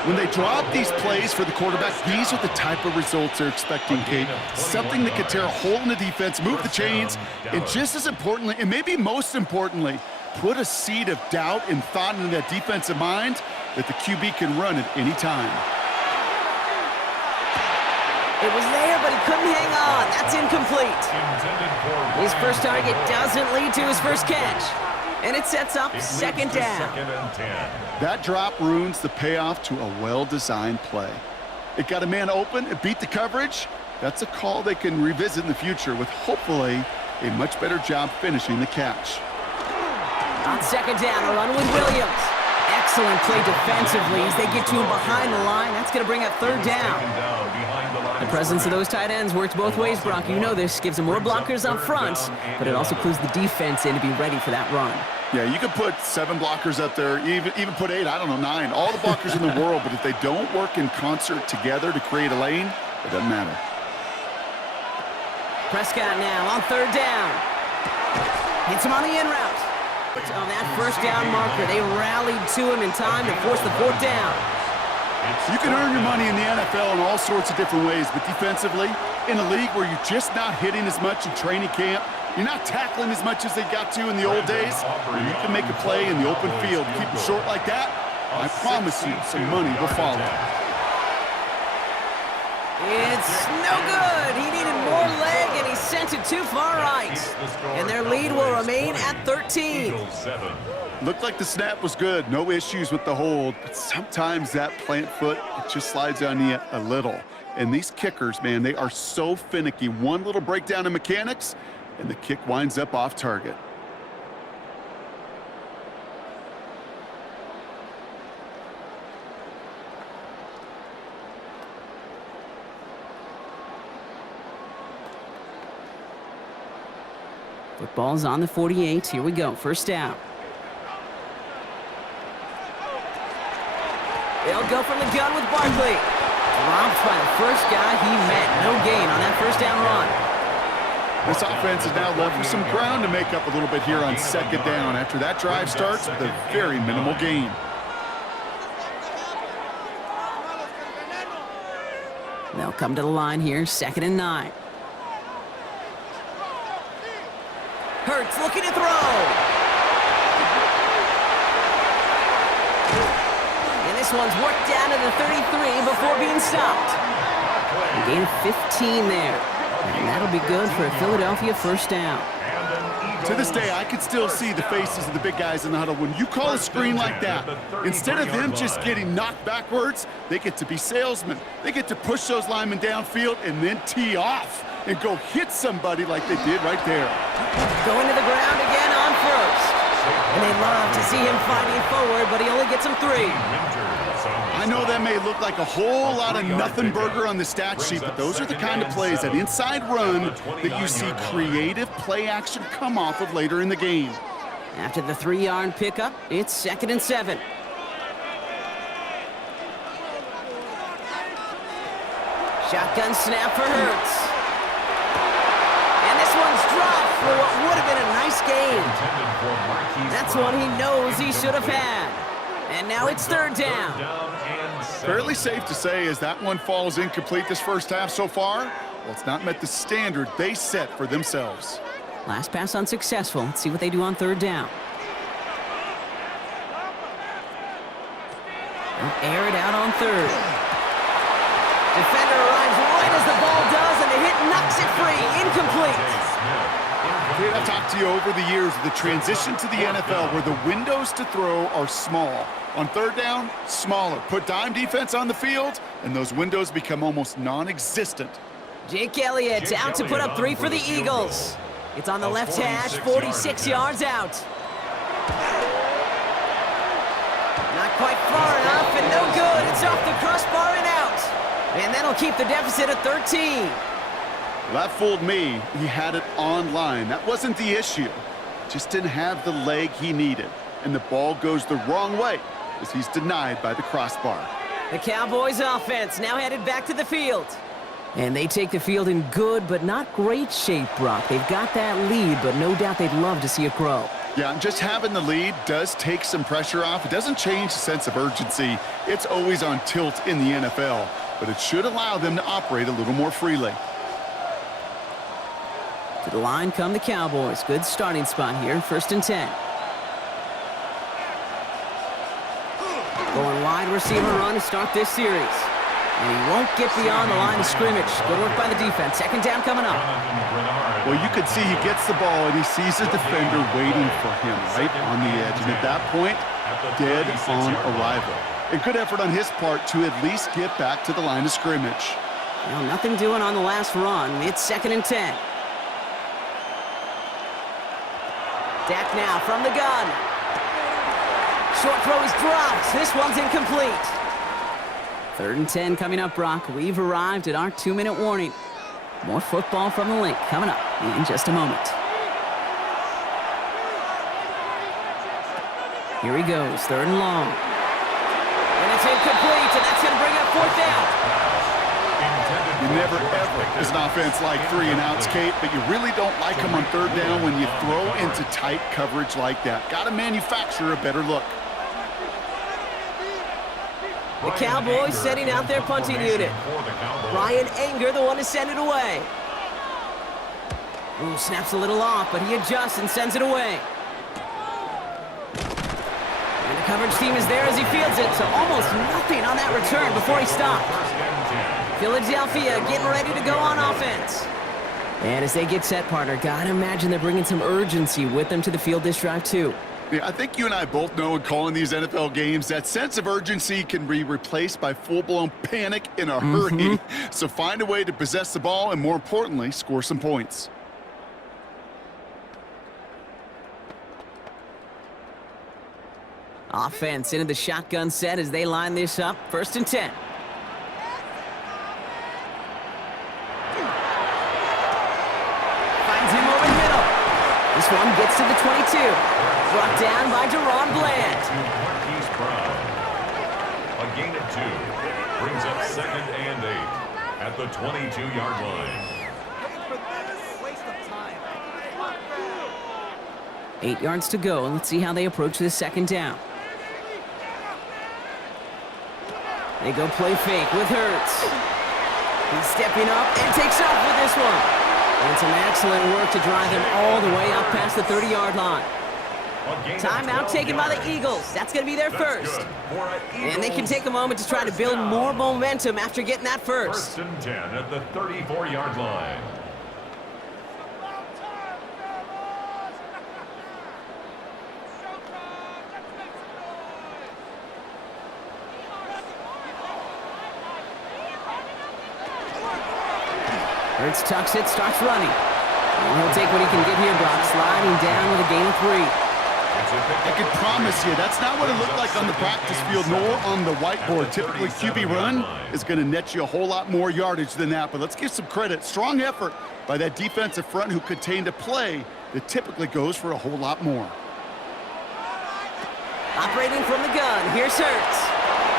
When they draw up these plays for the quarterback, these are the type of results they're expecting, Kate. Something that could tear a hole in the defense, move the chains, and just as importantly, and maybe most importantly, put a seed of doubt and thought into that defensive mind that the QB can run at any time. It was there, but he couldn't hang on. That's incomplete. His first target doesn't lead to his first catch. And it sets up 2nd down. That drop ruins the payoff to a well-designed play. It got a man open, it beat the coverage. That's a call they can revisit in the future with hopefully a much better job finishing the catch. On 2nd down, a run with Williams. Excellent play defensively as they get to him behind the line. That's going to bring up 3rd down. The presence of those tight ends works both ways, Brock. You know this. Gives them more blockers up front, but it also clues the defense in to be ready for that run. Yeah, you could put 7 blockers up there, even put 8, I don't know, 9. All the blockers in the world, but if they don't work in concert together to create a lane, it doesn't matter. Prescott now on 3rd down. Hits him on the in route. On that 1st down marker, they rallied to him in time to force the 4th down. You can earn your money in the NFL in all sorts of different ways, but defensively, in a league where you're just not hitting as much in training camp, you're not tackling as much as they got to in the old days, when you can make a play in the open field, keep it short like that, I promise you some money will follow. It's no good. He needed more leg, and he sent it too far right. And their lead will remain at 13. Looked like the snap was good. No issues with the hold. But sometimes that plant foot, it just slides on you a little. And these kickers, man, they are so finicky. One little breakdown in mechanics, and the kick winds up off target. Football's on the 48. Here we go. 1st down. They'll go from the gun with Barkley. Dropped by the first guy he met. No gain on that 1st down run. This offense is now left with some ground to make up a little bit here on second down after that drive starts with a very minimal gain. They'll come to the line here, 2nd and 9. Hurts looking to throw. And this one's worked down to the 33 before being stopped. A gain of 15 there. And that'll be good for a Philadelphia first down. To this day, I can still see the faces of the big guys in the huddle. When you call a screen like that, instead of them just getting knocked backwards, they get to be salesmen. They get to push those linemen downfield and then tee off and go hit somebody like they did right there. Going to the ground again on first. And they love to see him fighting forward, but he only gets him 3. I know that may look like a whole lot of nothing burger on the stat sheet, but those are the kind of plays, that inside run, that you see creative play action come off of later in the game. After the 3-yard pickup, it's 2nd and 7. Shotgun snap for Hurts. And this one's dropped for what would have been a nice game. That's one he knows he should have had. And now it's 3rd down. Fairly safe to say as that one falls incomplete this first half so far, well, it's not met the standard they set for themselves. Last pass unsuccessful. Let's see what they do on 3rd down. They'll air it out on 3rd. Defender arrives right as the ball does, and the hit knocks it free. Incomplete. I've talked to you over the years of the transition to the NFL where the windows to throw are small. On 3rd down, smaller. Put dime defense on the field, and those windows become almost non-existent. Jake Elliott out to put up 3 for the Eagles. It's on the left hash, 46 yards out. Not quite far enough, and no good. It's off the crossbar and out. And that'll keep the deficit at 13. Well, that fooled me. He had it online. That wasn't the issue. Just didn't have the leg he needed. And the ball goes the wrong way as he's denied by the crossbar. The Cowboys offense now headed back to the field. And they take the field in good but not great shape, Brock. They've got that lead, but no doubt they'd love to see it grow. Yeah, and just having the lead does take some pressure off. It doesn't change the sense of urgency. It's always on tilt in the NFL, but it should allow them to operate a little more freely. To the line come the Cowboys. Good starting spot here, 1st and 10. Going wide receiver run to start this series. And he won't get beyond the line of scrimmage. Good work by the defense. 2nd down coming up. Well, you could see he gets the ball and he sees a defender waiting for him right on the edge. And at that point, dead on arrival. A good effort on his part to at least get back to the line of scrimmage. Well, nothing doing on the last run. It's 2nd and 10. Dak now from the gun. Short throw is dropped. This one's incomplete. 3rd and 10 coming up, Brock. We've arrived at our 2-minute warning. More football from the link coming up in just a moment. Here he goes, 3rd and long. And it's incomplete, and that's going to bring up 4th down. You never, ever, as an offense, like 3-and-outs, Kate, but you really don't like them on 3rd down when you throw into tight coverage like that. Got to manufacture a better look. The Cowboys setting out their punting unit. Ryan Anger, the one to send it away. Ooh, snaps a little off, but he adjusts and sends it away. And the coverage team is there as he fields it, so almost nothing on that return before he stopped. Philadelphia getting ready to go on offense. And as they get set, partner, gotta imagine they're bringing some urgency with them to the field this drive, too. Yeah, I think you and I both know in calling these NFL games that sense of urgency can be replaced by full-blown panic in a hurry. So find a way to possess the ball and, more importantly, score some points. Offense into the shotgun set as they line this up. 1st and 10. Finds him over the middle. This one gets to the 22. Brought down by Deron Bland. A gain of 2 brings up 2nd and 8 at the 22-yard line. 8 yards to go, and let's see how they approach this second down. They go play fake with Hurts. He's stepping up and takes off with this one. And some excellent work to drive them all the way up past the 30-yard line. Timeout taken by the Eagles. That's going to be their first. And they can take a moment to try to build more momentum after getting that first. 1st and 10 at the 34-yard line. Hurts tucks it, starts running. And he'll take what he can get here, Brock, sliding down with a gain of 3. I can promise you, that's not what it looked like on the practice field nor on the whiteboard. Typically, QB run is going to net you a whole lot more yardage than that. But let's give some credit. Strong effort by that defensive front who contained a play that typically goes for a whole lot more. Operating from the gun, here's Hurts.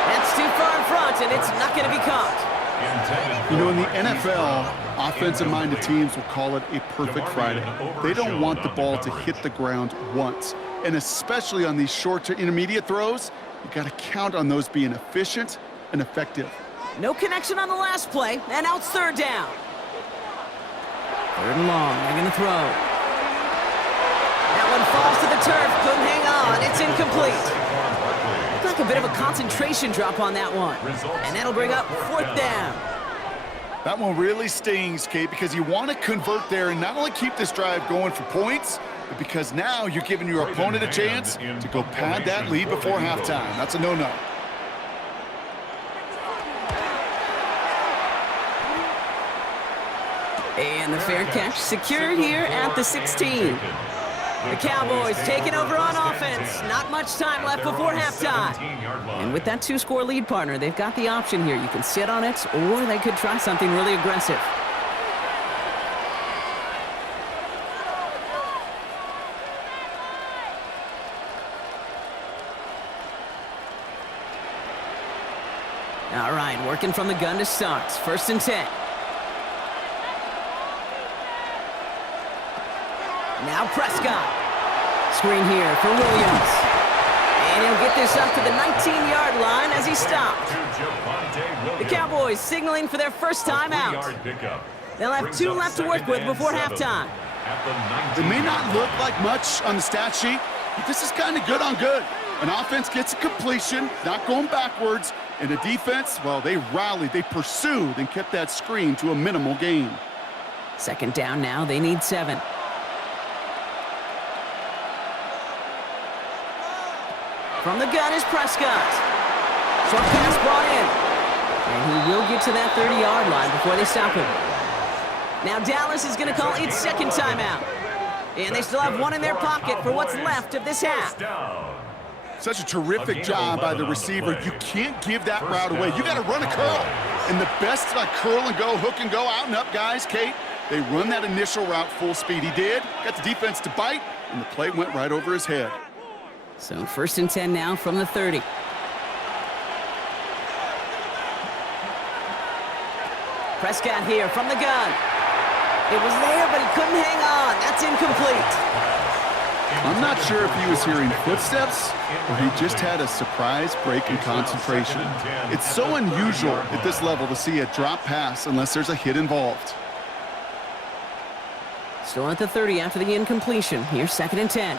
That's too far in front, and it's not going to be caught. You know, in the NFL, offensive-minded teams will call it a perfect Friday. They don't want the ball to hit the ground once. And especially on these short to intermediate throws, you got to count on those being efficient and effective. No connection on the last play, and now it's 3rd down. 3rd and long, they're going to throw. That one falls to the turf, couldn't hang on, it's incomplete. Looked like a bit of a concentration drop on that one. And that'll bring up 4th down. That one really stings, Kate, because you want to convert there and not only keep this drive going for points, but because now you're giving your opponent a chance to go pad that lead before halftime. That's a no-no. And the fair catch secured here at the 16. The Cowboys taking over on offense. Not much time left before halftime. And with that 2-score lead, partner, they've got the option here. You can sit on it, or they could try something really aggressive. All right, working from the gun to start. 1st and 10. Now Prescott. Screen here for Williams. And he'll get this up to the 19-yard line as he stopped. The Cowboys signaling for their first time out. They'll have 2 left to work with before halftime. It may not look like much on the stat sheet, but this is kind of good on good. An offense gets a completion, not going backwards, and a defense, well, they rallied, they pursued, and kept that screen to a minimal gain. 2nd down now, they need 7. From the gun is Prescott. Short pass brought in. And he will get to that 30-yard line before they stop him. Now Dallas is going to call its 2nd timeout. And they still have 1 in their pocket for what's left of this half. Such a terrific job by the receiver. You can't give that route away. You got to run a curl. And the best curl and go, hook and go, out and up, guys, Kate. They run that initial route full speed. He did. Got the defense to bite, and the play went right over his head. So 1st and 10 now from the 30. Prescott here from the gun. It was there, but he couldn't hang on. That's incomplete. I'm not sure if he was hearing footsteps or he just had a surprise break in concentration. It's so unusual at this level to see a drop pass unless there's a hit involved. Still at the 30 after the incompletion. Here's 2nd and 10.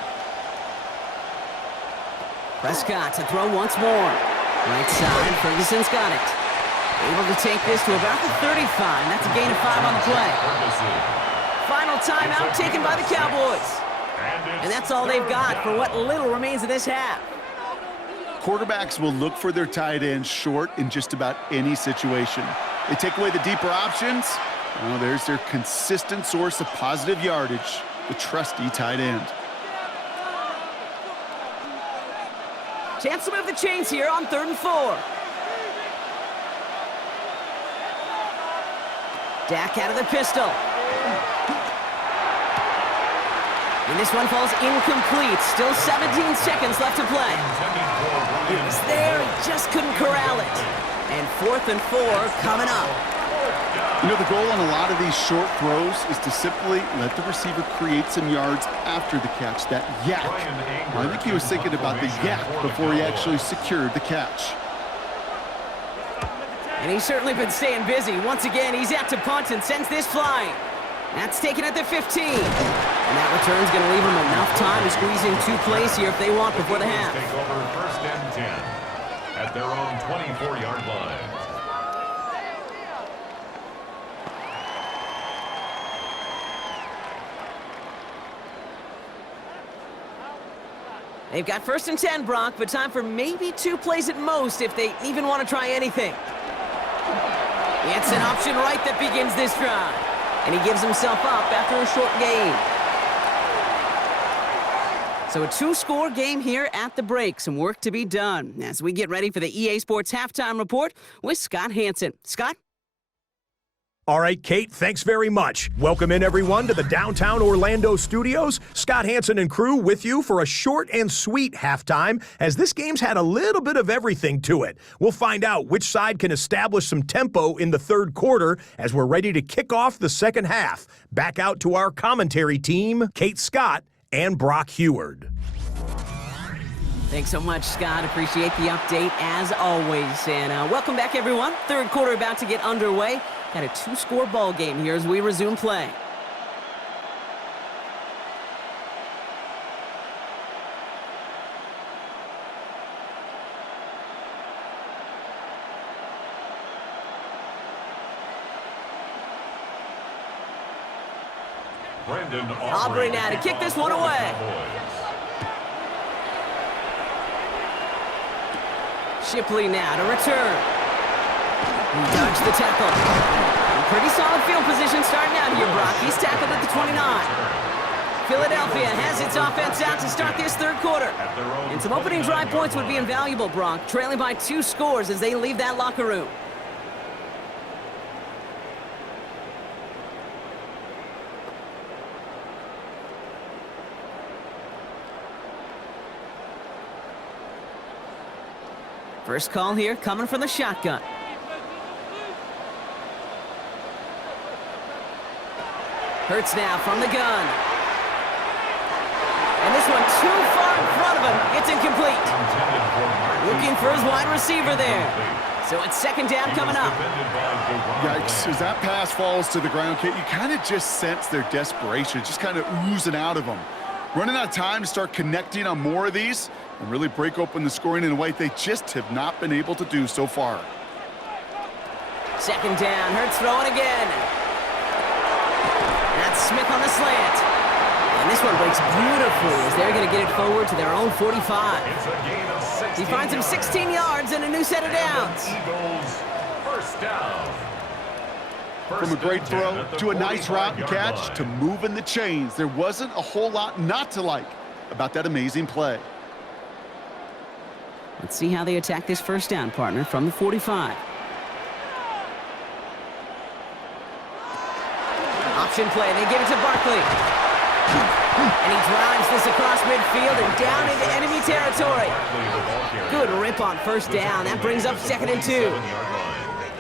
Prescott to throw once more. Right side, Ferguson's got it. Able to take this to about the 35. That's a gain of 5 on the play. Final timeout taken by the Cowboys. And that's all they've got for what little remains of this half. Quarterbacks will look for their tight ends short in just about any situation. They take away the deeper options. Well, there's their consistent source of positive yardage, the trusty tight end. Chance to move the chains here on 3rd and 4. Dak out of the pistol. And this one falls incomplete. Still 17 seconds left to play. It was there, he just couldn't corral it. And 4th and 4 coming up. You know, the goal on a lot of these short throws is to simply let the receiver create some yards after the catch, that yak. I think he was thinking about the yak before he actually secured the catch. And he's certainly been staying busy. Once again, he's out to punt and sends this flying. That's taken at the 15. And that return's going to leave him enough time to squeeze in 2 plays here if they want before the half. Take over 1st and 10 at their own 24-yard line. They've got 1st and 10, Brock, but time for maybe 2 plays at most if they even want to try anything. It's an option right that begins this drive. And he gives himself up after a short gain. So a 2-score game here at the break. Some work to be done as we get ready for the EA Sports Halftime Report with Scott Hansen. Scott? All right, Kate, thanks very much. Welcome in, everyone, to the downtown Orlando studios. Scott Hansen and crew with you for a short and sweet halftime, as this game's had a little bit of everything to it. We'll find out which side can establish some tempo in the 3rd quarter as we're ready to kick off the 2nd half. Back out to our commentary team, Kate Scott and Brock Heward. Thanks so much, Scott. Appreciate the update, as always. And welcome back, everyone. 3rd quarter about to get underway. Got a 2-score ball game here as we resume play. Aubrey now to kick this one away. Shipley now to return. He dodged the tackle. Pretty solid field position starting out here, Brock. He's tackled at the 29. Philadelphia has its offense out to start this 3rd quarter. And some opening drive points would be invaluable, Brock, trailing by 2 scores as they leave that locker room. First call here coming from the shotgun. Hurts now from the gun. And this one too far in front of him. It's incomplete. Looking for his wide receiver there. So it's 2nd down coming up. Yikes, as that pass falls to the ground, Kate, you kind of just sense their desperation, just kind of oozing out of them. Running out of time to start connecting on more of these and really break open the scoring in a way they just have not been able to do so far. 2nd down, Hurts throwing again. That's Smith on the slant. And this one breaks beautifully as they're going to get it forward to their own 45. He finds him 16 yards and a new set of downs. Eagles, 1st down. From a great throw to a nice route and catch to moving the chains, there wasn't a whole lot not to like about that amazing play. Let's see how they attack this 1st down, partner, from the 45. Option play. They give it to Barkley. And he drives this across midfield and down into enemy territory. Good rip on 1st down. That brings up 2nd and 2.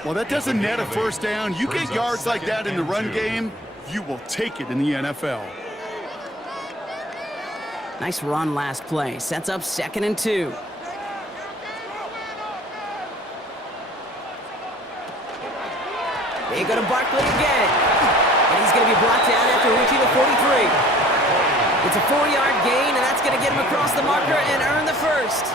Well, that doesn't net a 1st down. You get yards like that in the run game, you will take it in the NFL. Nice run last play. Sets up 2nd and 2. They go to Barkley again. And he's going to be brought down after reaching the 43. It's a 4-yard gain, and that's going to get him across the marker and earn the 1st.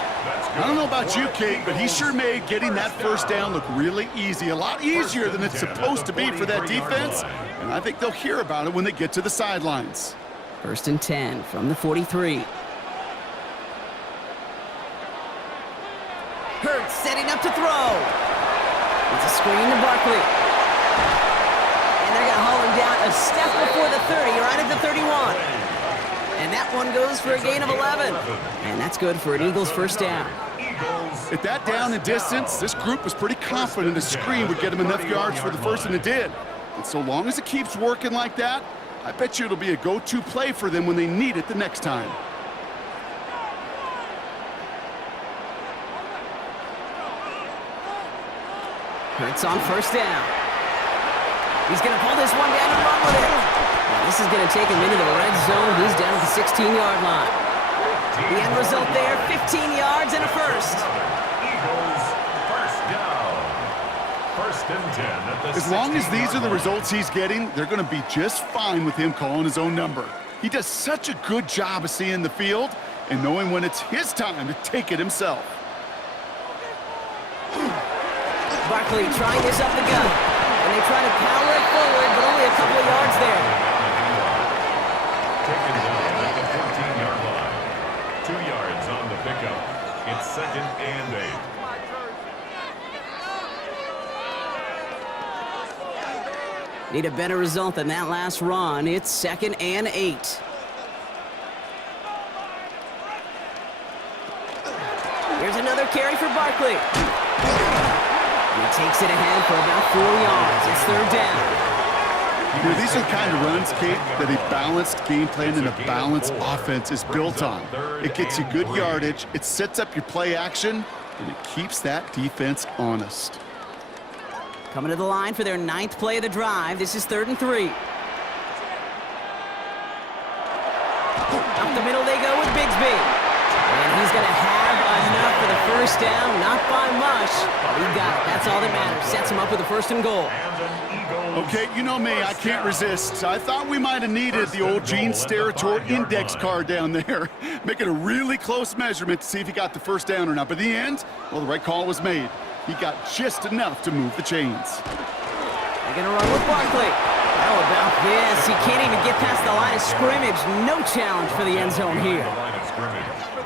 I don't know about you, Kate, but he sure made getting that 1st down look really easy. A lot easier than it's supposed to be for that defense. And I think they'll hear about it when they get to the sidelines. 1st and 10 from the 43. Hurts setting up to throw. It's a screen to Barkley. And they're going to haul him down a step before the 30, right at the 31. And that one goes for a gain of 11. And that's good for an Eagles 1st down. At that down and distance, this group was pretty confident a screen would get them enough yards for the 1st, and it did. And so long as it keeps working like that, I bet you it'll be a go-to play for them when they need it the next time. Hurts on 1st down. He's going to pull this one down and run with it. Now, this is going to take him into the red zone. He's down at the 16-yard line. The end result there, 15 yards and a first. Eagles, first down. First and 10 at the As long as these are the 16-yard line. results he's getting, they're going to be just fine with him calling his own number. He does such a good job of seeing the field and knowing when it's his time to take it himself. Barkley trying this up the gut. And they try to power it forward, but only a couple of yards there. Taken down at the 14-yard line. 2 yards on the pickup. It's second and 8. Need a better result than that last run. It's second and 8. Here's another carry for Barkley. And he takes it ahead for about 4 yards. It's third down. You know, these are the kind of runs, Kate, that a balanced game plan and a balanced offense is built on. It gets you good yardage, it sets up your play action, and it keeps that defense honest. Coming to the line for their 9th play of the drive. This is 3rd and 3. Up the middle they go with Bigsby. And he's going to have enough for the first down. Not by much, but he got it. That's all that matters. Sets him up with a 1st and goal. Okay, you know me, I can't resist. I thought we might have needed the old Gene Steratore index card down there. Making a really close measurement to see if he got the first down or not. But in the end, well, the right call was made. He got just enough to move the chains. They're going to run with Barkley. How about this? He can't even get past the line of scrimmage. No challenge for the end zone here.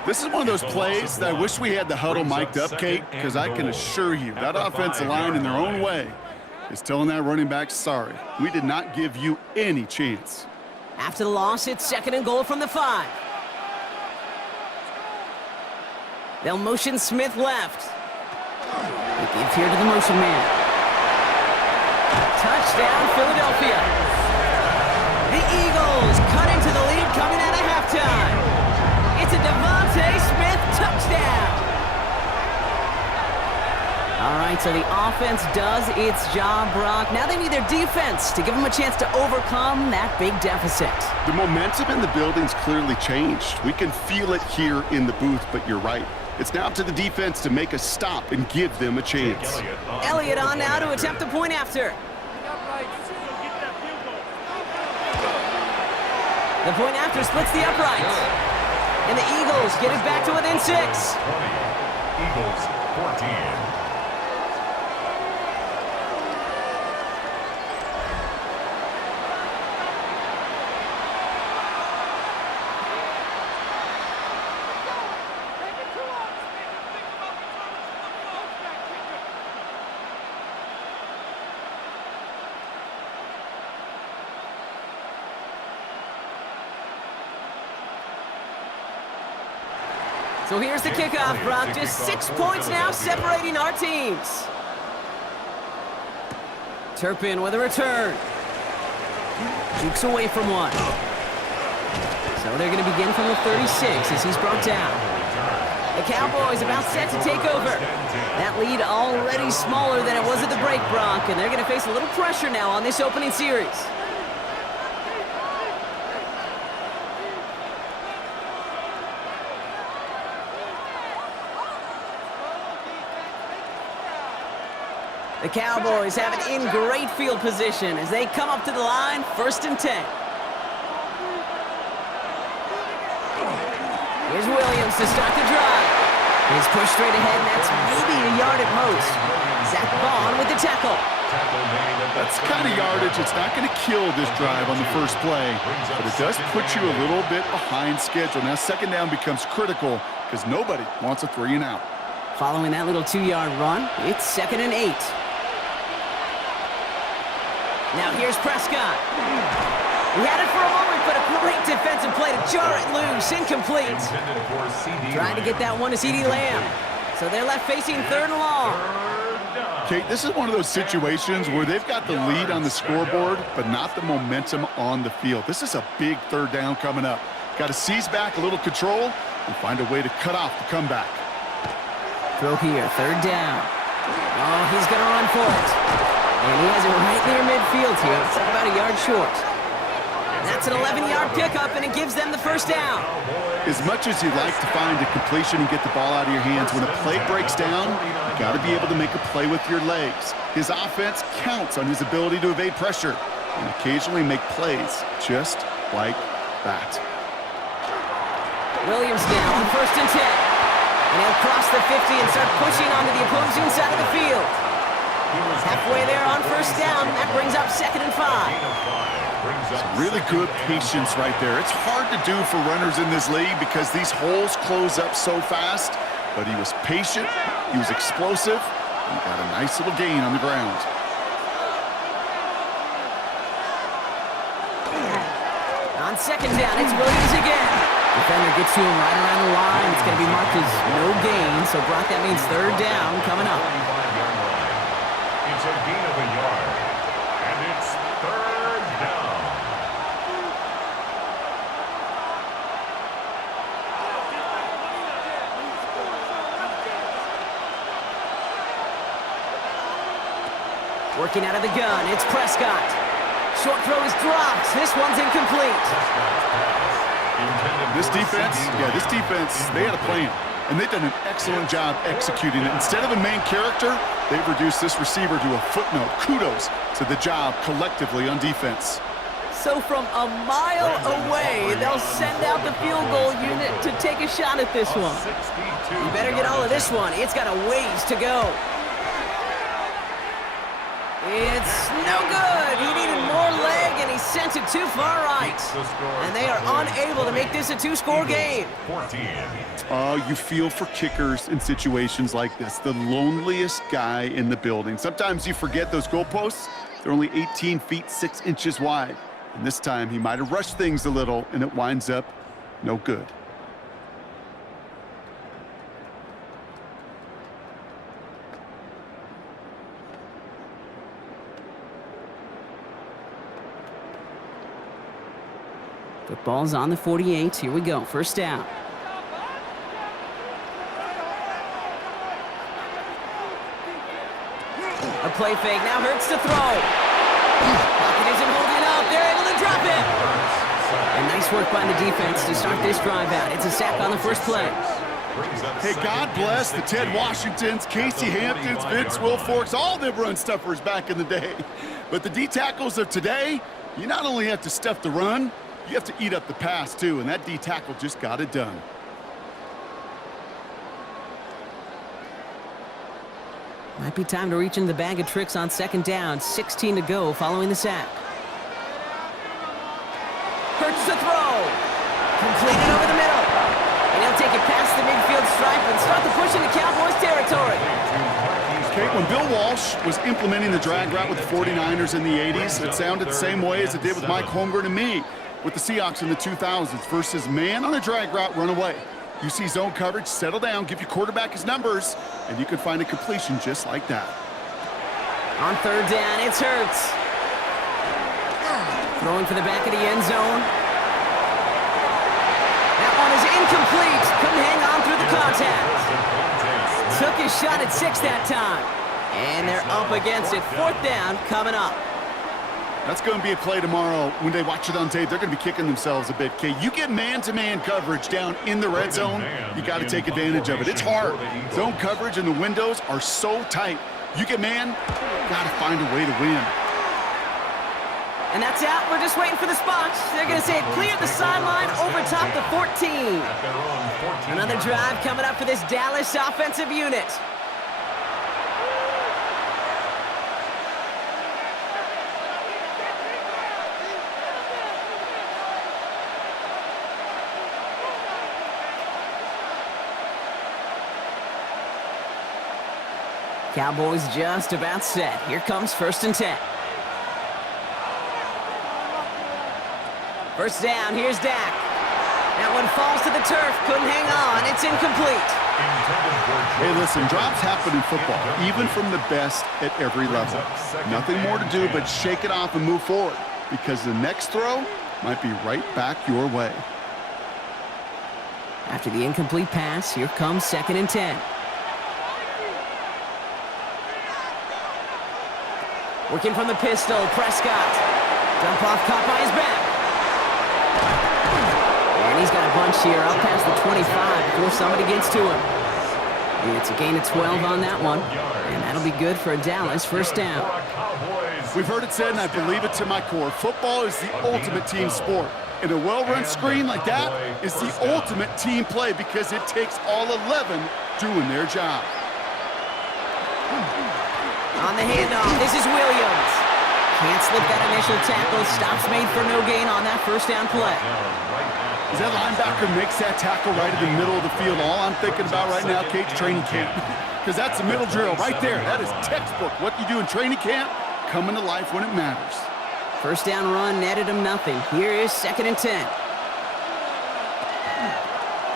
This is one of those plays that I wish we had the huddle mic'd up, Kate, because I can assure you that offensive line in their own way is telling that running back, sorry, we did not give you any chance. After the loss, it's 2nd and goal from the 5. They'll motion Smith left. They give here to the motion man. Touchdown, Philadelphia. The Eagles cut into the lead coming out of halftime. It's a Devontae Smith touchdown. All right, so the offense does its job, Brock. Now they need their defense to give them a chance to overcome that big deficit. The momentum in the building's clearly changed. We can feel it here in the booth, but you're right. It's now up to the defense to make a stop and give them a chance. Elliott on now to attempt the point after. The point after splits the uprights. And the Eagles get it back to within 6. 20. Eagles 14. So here's the kickoff, Brock. Just 6 points now separating our teams. Turpin with a return. Jukes away from one. So they're going to begin from the 36 as he's brought down. The Cowboys about set to take over. That lead already smaller than it was at the break, Brock, and they're going to face a little pressure now on this opening series. The Cowboys have it in great field position as they come up to the line, 1st and 10. Here's Williams to start the drive. He's pushed straight ahead, and that's maybe a yard at most. Zach Bond with the tackle. That's the kind of yardage it's not going to kill this drive on the first play, but it does put you a little bit behind schedule. Now, 2nd down becomes critical because nobody wants a 3 and out. Following that little 2-yard run, it's 2nd and 8. Now here's Prescott. He had it for a moment, but a great defensive play to jar it loose. Incomplete. Trying to get that one to CeeDee Lamb. So they're left facing 3rd and long. Kate, this is one of those situations where they've got the lead on the scoreboard, but not the momentum on the field. This is a big 3rd down coming up. Got to seize back a little control and find a way to cut off the comeback. Throw here, 3rd down. Oh, he's going to run for it. And he has it right near midfield here. It's about a yard short. That's an 11-yard pickup, and it gives them the first down. As much as you like to find a completion and get the ball out of your hands, when a play breaks down, you got to be able to make a play with your legs. His offense counts on his ability to evade pressure and occasionally make plays just like that. Williams now on 1st and 10. And he'll cross the 50 and start pushing onto the opposing side of the field. Halfway there on 1st down. That brings up 2nd and 5. Really good patience right there. It's hard to do for runners in this league because these holes close up so fast. But he was patient, he was explosive, and he got a nice little gain on the ground. On 2nd down, it's Williams again. Defender gets to him right around the line. It's going to be marked as no gain. So, Brock, that means 3rd down coming up. It's a gain of a yard. And it's 3rd down. Working out of the gun, it's Prescott. Short throw is dropped. This one's incomplete. This defense, they had a plan, and they've done an excellent job executing it. Instead of a main character, they've reduced this receiver to a footnote. Kudos to the job collectively on defense. So from a mile away, they'll send out the field goal unit to take a shot at this one. You better get all of this one. It's got a ways to go. It's no good. He needed more leg, and he sent it too far right. And they are unable to make this a 2-score game. You feel for kickers in situations like this. The loneliest guy in the building. Sometimes you forget those goalposts. They're only 18 feet 6 inches wide. And this time he might have rushed things a little, and it winds up no good. Football's on the 48. Here we go. 1st down. A play fake. Now Hurts to throw. Pocket isn't holding up. They're able to drop it. And nice work by the defense to start this drive out. It's a sack on the first play. Hey, God bless the Ted Washingtons, Casey Hamptons, Vince Wilforks, all them run stuffers back in the day. But the D-tackles of today, you not only have to stuff the run, you have to eat up the pass, too, and that D-tackle just got it done. Might be time to reach into the bag of tricks on 2nd down. 16 to go following the sack. Hurts to throw. Completed over the middle. And he'll take it past the midfield stripe and start the push into Cowboys territory. Okay, when Bill Walsh was implementing the drag route with the 49ers in the 80s, it sounded the same way as it did with Mike Holmgren and me with the Seahawks in the 2000s versus man on a drag route, run away. You see zone coverage, settle down, give your quarterback his numbers, and you can find a completion just like that. On 3rd down, it's Hurts. Throwing for the back of the end zone. That one is incomplete. Couldn't hang on through the contact. Took his shot at 6 that time. And they're up against it. 4th down coming up. That's going to be a play tomorrow. When they watch it on tape, they're going to be kicking themselves a bit. Okay, you get man-to-man coverage down in the red zone, you got to take advantage of it. It's hard. Zone coverage and the windows are so tight. You get man, got to find a way to win. And that's out. We're just waiting for the spot. They're going to say it cleared the sideline over top the 14. Another drive coming up for this Dallas offensive unit. Cowboys just about set. Here comes 1st and 10. 1st down, here's Dak. That one falls to the turf, couldn't hang on, it's incomplete. Hey, listen, drops happen in football, even from the best at every level. Nothing more to do but shake it off and move forward, because the next throw might be right back your way. After the incomplete pass, here comes 2nd and 10. Working from the pistol, Prescott. Dump off, caught by his back. And he's got a bunch here, up past the 25 before somebody gets to him. And it's a gain of 12 on that one, and that'll be good for a Dallas first down. We've heard it said, and I believe it to my core, football is the ultimate team sport. And a well-run screen like that is the ultimate team play because it takes all 11 doing their job. On the handoff, this is Williams. Can't slip that initial tackle. Stops made for no gain on that first down play. As that linebacker makes that tackle right in the middle of the field, all I'm thinking about right now, Kate's training camp. Because that's a middle drill right there. That is textbook. What you do in training camp, coming to life when it matters. First down run netted him nothing. Here is 2nd and 10.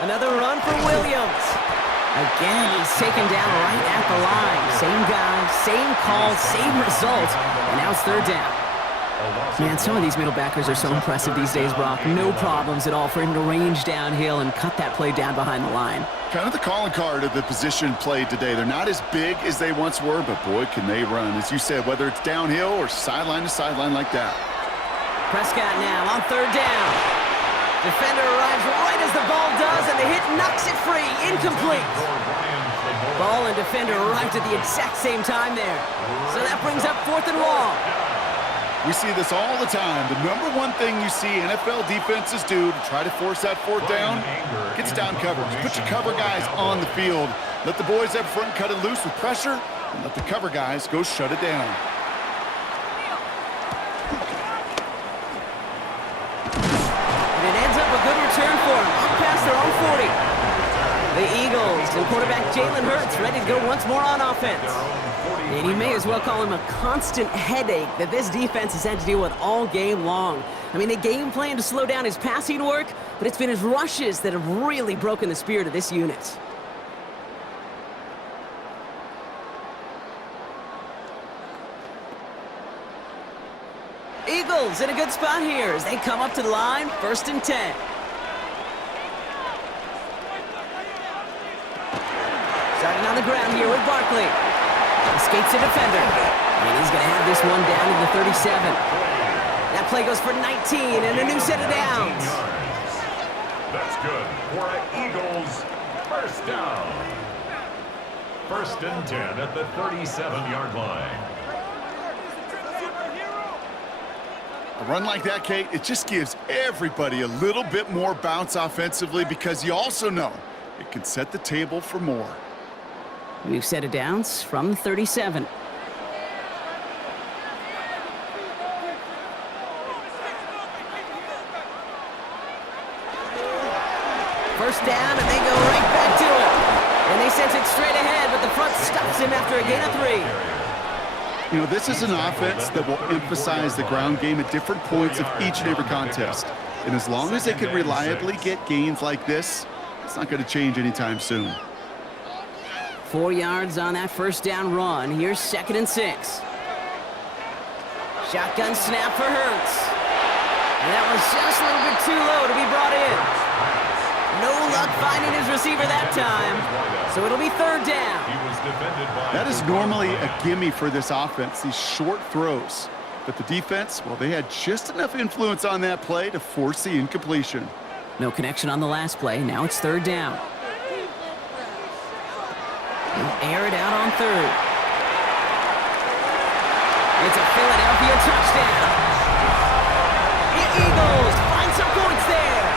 Another run for Williams. Again, he's taken down right at the line. Same guy, same call, same result, and now it's 3rd down. Man, some of these middle backers are so impressive these days, Brock. No problems at all for him to range downhill and cut that play down behind the line. Kind of the calling card of the position played today. They're not as big as they once were, but boy, can they run. As you said, whether it's downhill or sideline to sideline like that. Prescott now on 3rd down. Defender arrives right as the ball does, and the hit knocks it free. Incomplete. Ball and defender arrived at the exact same time there. So that brings up 4th and long. We see this all the time. The number one thing you see NFL defenses do to try to force that 4th down, gets down coverage. Put your cover guys on the field. Let the boys up front cut it loose with pressure, and let the cover guys go shut it down. And it ends up a good return for him, up past their own 40. The Eagles and quarterback Jalen Hurts ready to go once more on offense. And you may as well call him a constant headache that this defense has had to deal with all game long. I mean, they game plan to slow down his passing work, but it's been his rushes that have really broken the spirit of this unit. Eagles in a good spot here as they come up to the line, 1st and 10. Starting on the ground here with Barkley. Escapes a defender. And he's going to have this one down to the 37. That play goes for 19 and a new set of downs. That's good for an Eagles first down. 1st and 10 at the 37-yard line. A run like that, Kate, it just gives everybody a little bit more bounce offensively because you also know it can set the table for more. New set of downs from the 37. First down, and they go right back to it. And they send it straight ahead, but the front stops him after a gain of 3. You know, this is an offense that will emphasize the ground game at different points of each and every contest. And as long as they can reliably get gains like this, it's not going to change anytime soon. 4 yards on that first down run. Here's 2nd and 6. Shotgun snap for Hurts. And that was just a little bit too low to be brought in. No luck finding his receiver that time. So it'll be 3rd down. That is normally a gimme for this offense, these short throws. But the defense, well, they had just enough influence on that play to force the incompletion. No connection on the last play. Now it's 3rd down. Air it out on 3rd. It's a Philadelphia touchdown. The Eagles find some points there.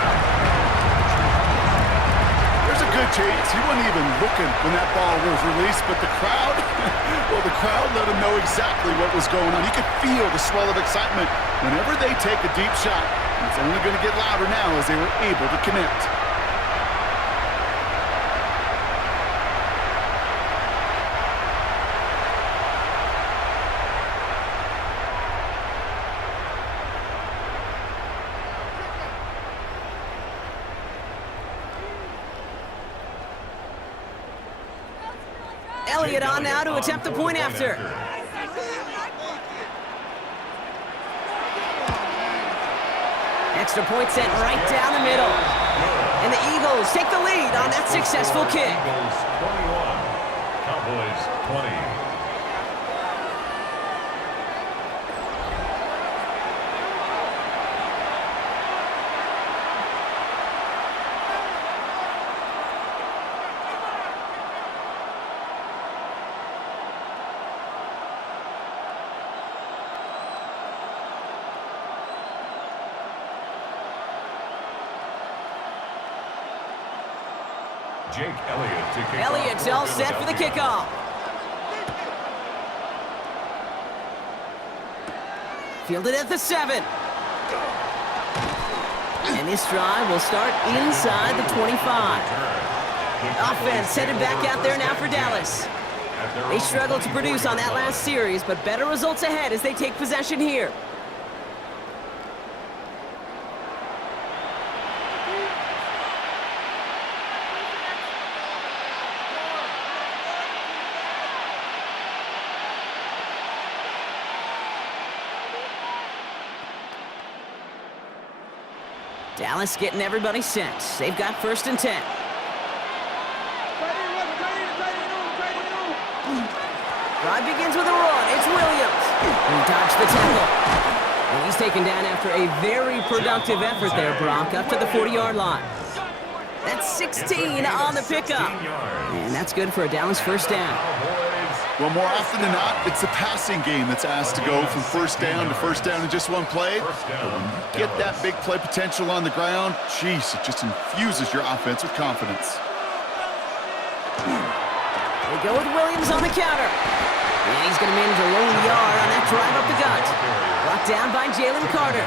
There's a good chance he wasn't even looking when that ball was released, but the crowd, well, the crowd let him know exactly what was going on. You could feel the swell of excitement whenever they take a deep shot. It's only going to get louder now as they were able to connect. Elliott on now to attempt the point after. Extra point sent right down the middle. And the Eagles take the lead on that successful kick. Eagles 21, Cowboys 20. Jake Elliott to kick Elliott's off all set for the Philadelphia. kickoff. Fielded at the 7. And this drive will start inside the 25. Offense headed back out there now for Dallas. They struggled to produce on that last series, but better results ahead as they take possession here. Dallas getting everybody set. They've got 1st and 10. Drive begins with a run. It's Williams. He dodged the tackle. And he's taken down after a very productive effort there, Brock, up to the 40-yard line. That's 16 on the pickup. And that's good for a Dallas 1st down. Well, more often than not, it's the passing game that's asked to go from 1st down to 1st down in just one play. But when you get that big play potential on the ground, geez, it just infuses your offense with confidence. They go with Williams on the counter. And he's going to manage a lone yard on that drive up the gut. Brought down by Jalen Carter.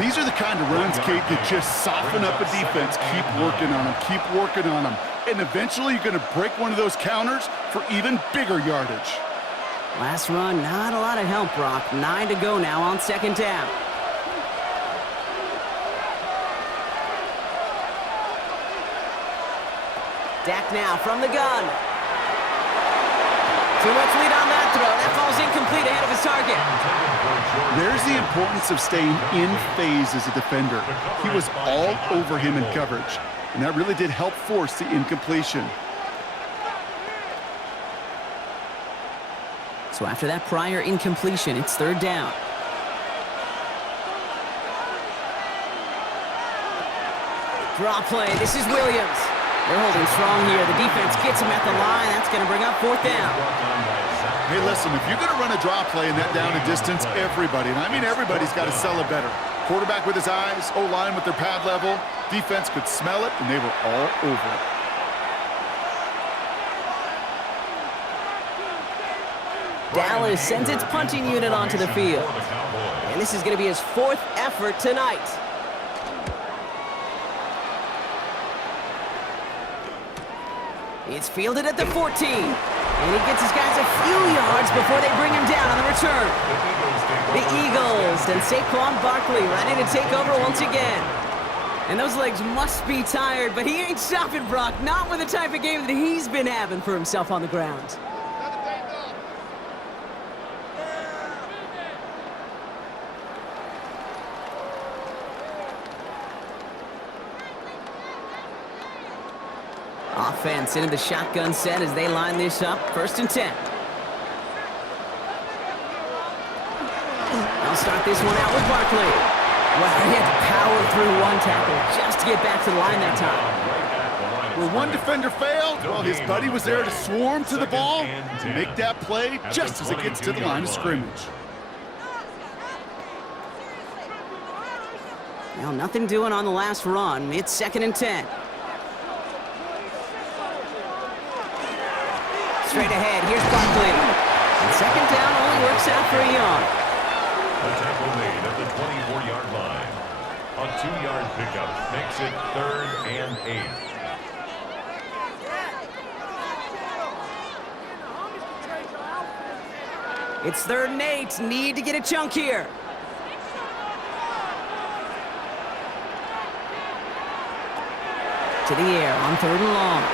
These are the kind of runs, Kate, that just soften up a defense. Keep working on them. Keep working on them. And eventually you're going to break one of those counters for even bigger yardage. Last run, not a lot of help, Brock. 9 to go now on 2nd down. Dak now from the gun. Too much lead on that throw. That falls incomplete ahead of his target. There's the importance of staying in phase as a defender. He was all over him in coverage, and that really did help force the incompletion. So after that prior incompletion, it's 3rd down. Draw play. This is Williams. They're holding strong here. The defense gets him at the line. That's going to bring up 4th down. Hey, listen, if you're going to run a draw play in that down and distance, everybody, and I mean everybody's got to sell it better. Quarterback with his eyes, O-line with their pad level. Defense could smell it, and they were all over it. Dallas sends its punting unit onto the field. And this is going to be his 4th effort tonight. It's fielded at the 14. And he gets his guys a few yards before they bring him down on the return. The Eagles and Saquon Barkley ready to take over once again. And those legs must be tired, but he ain't stopping, Brock. Not with the type of game that he's been having for himself on the ground. Offense into the shotgun set as they line this up. 1st and 10. I'll start this one out with Barkley. Wow, he had to power through one tackle just to get back to the line that time. Where one defender failed, well, his buddy was there to swarm to the ball to make that play just as it gets to the line of scrimmage. Well, nothing doing on the last run. It's 2nd and 10. Straight ahead, here's Barkley. And 2nd down only works out for a yard. The tackle made at the 24-yard line. A 2-yard pickup makes it 3rd and 8. It's 3rd and 8. Need to get a chunk here. To the air on 3rd and long.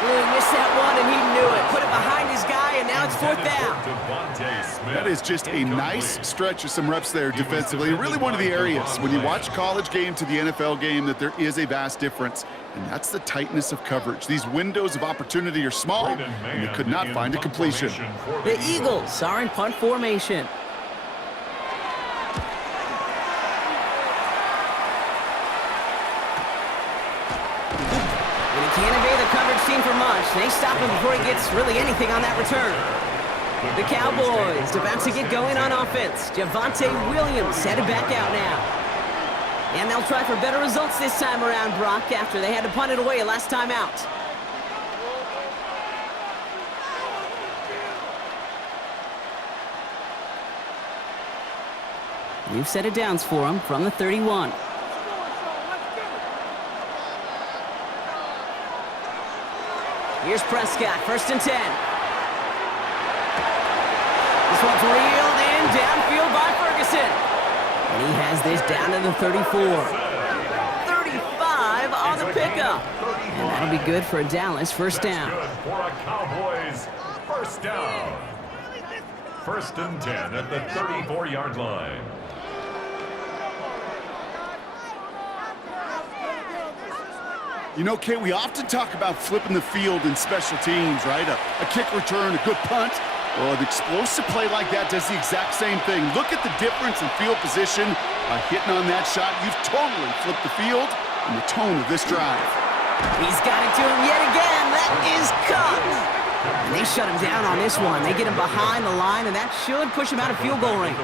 Really missed that one, and he knew it. Put it behind his guy, and now it's 4th down. That is just a nice stretch of some reps there defensively. Really one of the areas when you watch college game to the NFL game that there is a vast difference, and that's the tightness of coverage. These windows of opportunity are small, and they could not find a completion. The Eagles are in punt formation. Can't evade the coverage team for much. They stop him before he gets really anything on that return. The Cowboys about to get going on offense. Javonte Williams headed back out now. And they'll try for better results this time around, Brock, after they had to punt it away last time out. New set of downs for them from the 31. Here's Prescott, 1st and 10. This one's reeled in downfield by Ferguson. And he has this down to the 34. 35 on the pickup. And that'll be good for a Dallas 1st down. Good for a Cowboys 1st down. 1st and 10 at the 34-yard line. You know, Kate, we often talk about flipping the field in special teams, right? A kick return, a good punt. Well, an explosive play like that does the exact same thing. Look at the difference in field position. By hitting on that shot, you've totally flipped the field and the tone of this drive. He's got it to him yet again. That is caught. And they shut him down on this one. They get him behind the line, and that should push him out of field goal range.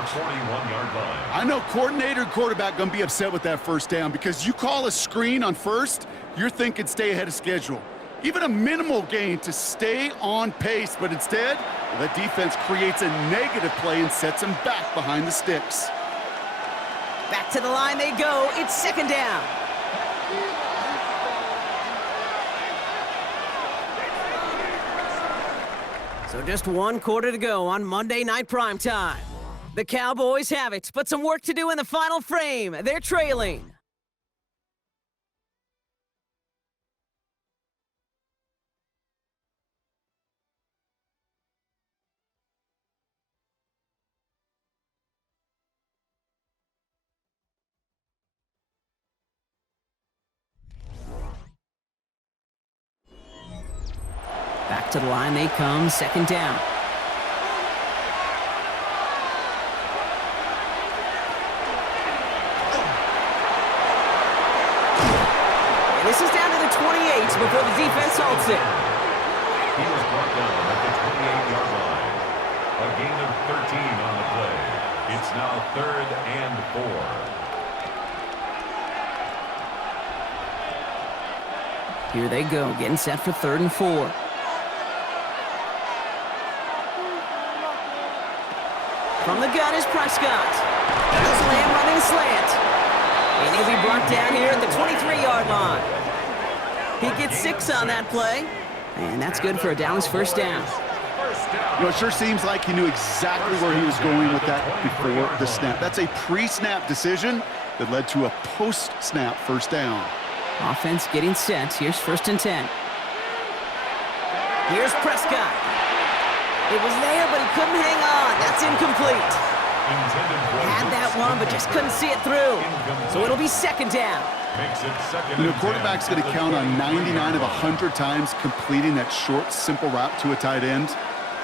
I know coordinator and quarterback going to be upset with that 1st down because you call a screen on 1st, you're thinking stay ahead of schedule. Even a minimal gain to stay on pace, but instead, the defense creates a negative play and sets them back behind the sticks. Back to the line they go. It's 2nd down. So just 1 quarter to go on Monday Night Primetime. The Cowboys have it, but some work to do in the final frame. They're trailing. Back to the line they come, 2nd down. And this is down to the 28 before the defense halts it. He was brought down at the 28-yard line. A gain of 13 on the play. It's now 3rd and 4. Here they go, getting set for 3rd and 4. From the gun is Prescott. Slam running slant. And he'll be brought down here at the 23-yard line. He gets 6 on that play. And that's good for a Dallas 1st down. You know, it sure seems like he knew exactly where he was going with that before the snap. That's a pre-snap decision that led to a post-snap 1st down. Offense getting set. Here's 1st and 10. Here's Prescott. It was there, but he couldn't hang on. That's incomplete. Had that one, but just couldn't see it through. So it'll be 2nd down. You know, quarterback's going to count on 99 of 100 times completing that short, simple route to a tight end.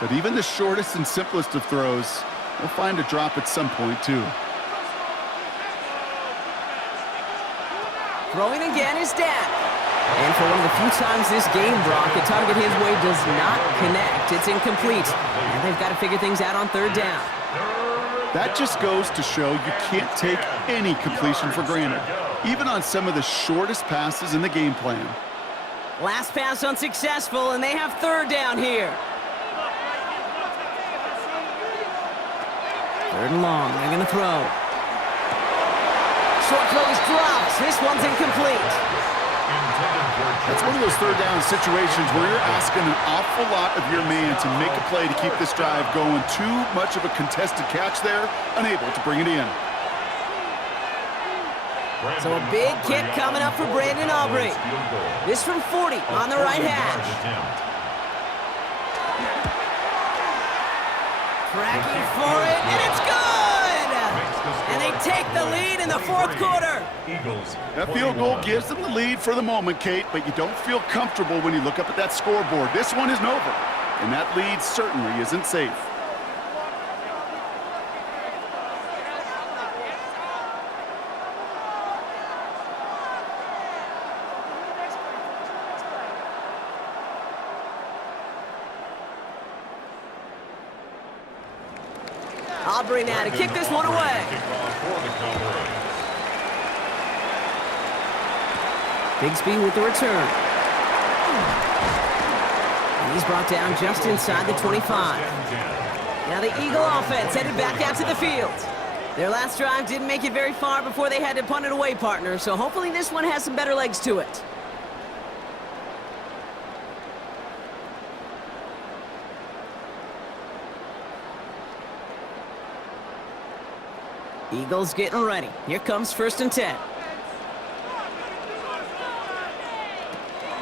But even the shortest and simplest of throws, they'll find a drop at some point, too. Throwing again is Dak. And for one of the few times this game, Brock, the target his way does not connect. It's incomplete. And they've got to figure things out on 3rd down. That just goes to show you can't take any completion for granted, even on some of the shortest passes in the game plan. Last pass unsuccessful, and they have 3rd down here. 3rd and long. They're going to throw. Short throw is dropped. This one's incomplete. That's one of those 3rd down situations where you're asking an awful lot of your man to make a play to keep this drive going. Too much of a contested catch there, unable to bring it in. So a big kick coming up for Brandon Aubrey. This from 40 on the right hash. Cracking for it, and it's good! And they take the lead in the 4th quarter. That field goal gives them the lead for the moment, Kate, but you don't feel comfortable when you look up at that scoreboard. This one isn't over, and that lead certainly isn't safe. Aubrey now to kick this one away. Bigsby with the return. And he's brought down just inside the 25. Now the Eagle offense headed back out to the field. Their last drive didn't make it very far before they had to punt it away, partner, so hopefully this one has some better legs to it. Eagles getting ready. Here comes 1st and 10.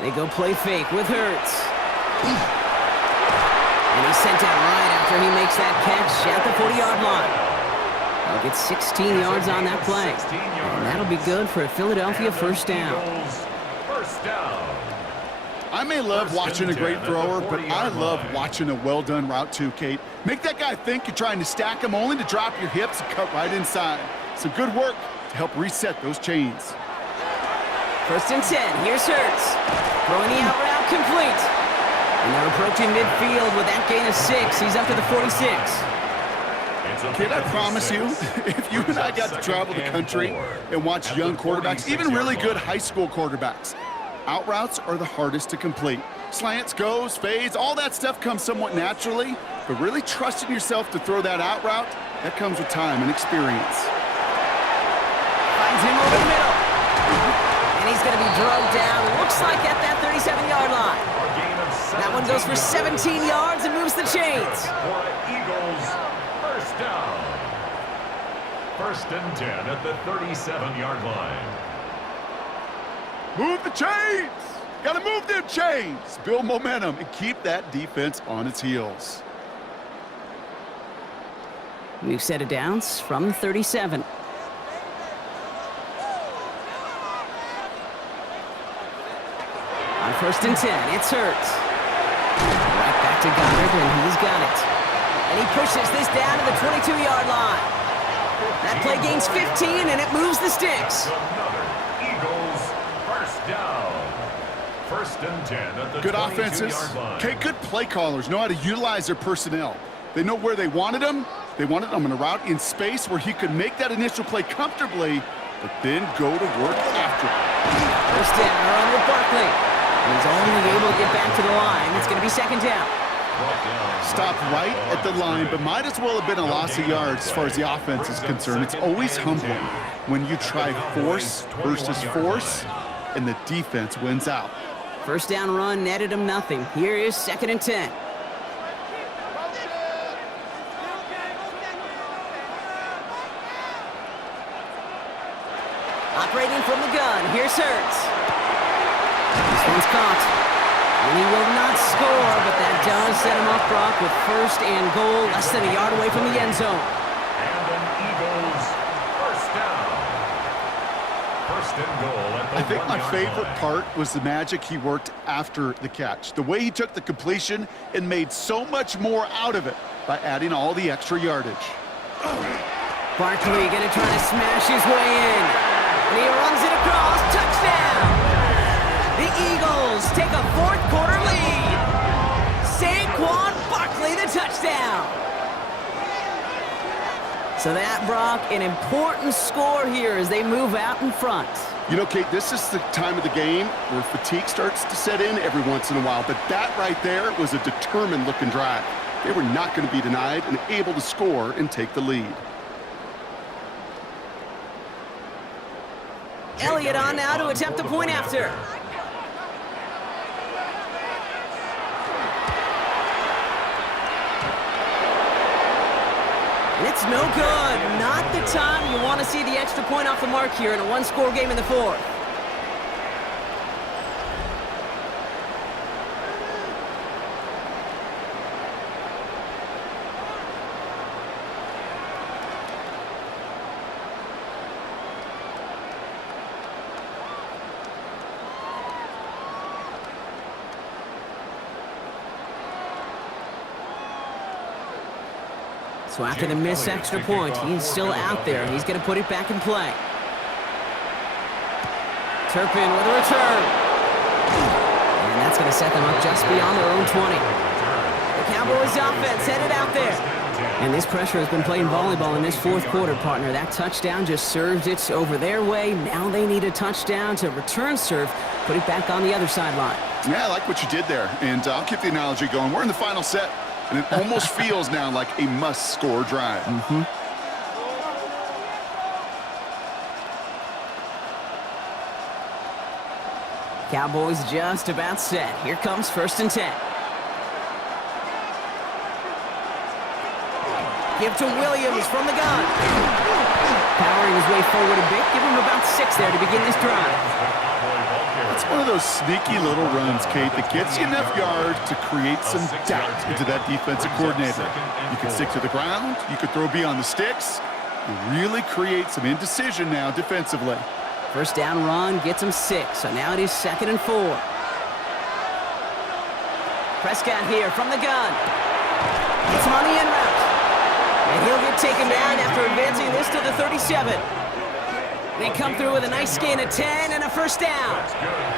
They go play fake with Hurts. And he's sent out right after he makes that catch at the 40-yard line. He'll get 16 yards on that play. And that'll be good for a Philadelphia first down. First down. I may love watching a great thrower, but I love watching a well-done route too, Kate. Make that guy think you're trying to stack him only to drop your hips and cut right inside. Some good work to help reset those chains. 1st and 10. Here's Hurts. Throwing the out route complete. And they're approaching midfield with that gain of 6. He's up to the 46. Kid, I promise you, if you and I got to travel the country and watch young quarterbacks, even really good high school quarterbacks, out routes are the hardest to complete. Slants, goes, fades, all that stuff comes somewhat naturally, but really trusting yourself to throw that out route, that comes with time and experience. Finds him over the middle. And he's going to be drugged down, looks like at that 37-yard line. That one goes for 17 yards and moves the chains. Eagles, first down. 1st and 10 at the 37-yard line. Move the chains! Gotta move them chains! Build momentum and keep that defense on its heels. We've set it downs from 37. On 1st and 10, it's Hurts. Right back to Goddard, and he's got it. And he pushes this down to the 22-yard line. That play gains 15, and it moves the sticks. Another Eagles first down. 1st and 10 at the Good offenses. 22-yard line. Okay, good play callers know how to utilize their personnel. They know where they wanted them. They wanted them in a route in space where he could make that initial play comfortably, but then go to work after it. First down, run with Barkley. He's only able to get back to the line. It's going to be 2nd down. Stopped right at the line, but might as well have been a loss of yards as far as the offense is concerned. It's always humbling when you try force versus force, and the defense wins out. First down run netted him nothing. Here is 2nd and 10. Operating from the gun, here's Hurts. This one's caught. And he will not score, but that does set him up, Brock, with 1st and goal, less than a yard away from the end zone. And an Eagles first down. 1st and goal at the I think my 1-yard favorite line. part was the magic he worked after the catch. The way he took the completion and made so much more out of it by adding all the extra yardage. Barkley going to try to smash his way in. And he runs it across. Touchdown! The Eagles take a 4th quarter lead. Saquon Barkley, the touchdown. So that, Brock, an important score here as they move out in front. You know, Kate, this is the time of the game where fatigue starts to set in every once in a while, but that right there was a determined-looking drive. They were not going to be denied and able to score and take the lead. Elliott on now to attempt a point after. And it's no good. Not the time you want to see the extra point off the mark here in a one-score game in the 4th. So after the missed extra point, he's still out there. He's going to put it back in play. Turpin with a return. And that's going to set them up just beyond their own 20. The Cowboys offense headed out there. And this pressure has been playing volleyball in this fourth quarter, partner. That touchdown just served it over their way. Now they need a touchdown to return serve, put it back on the other sideline. Yeah, I like what you did there. And I'll keep the analogy going. We're in the final set, and it almost feels now like a must-score drive. Cowboys just about set. Here comes 1st and 10. Give to Williams from the gun. Powering his way forward a bit. Give him about 6 there to begin this drive. It's one of those sneaky little runs, Kate, that gets you enough yards to create some doubt into that defensive coordinator. You can stick to the ground. You could throw beyond the sticks. You really create some indecision now defensively. First down run gets him 6, so now it is 2nd and 4. Prescott here from the gun. It's him on the end route. And he'll get taken down after advancing this to the 37. They come through with a nice gain of 10 and a first down.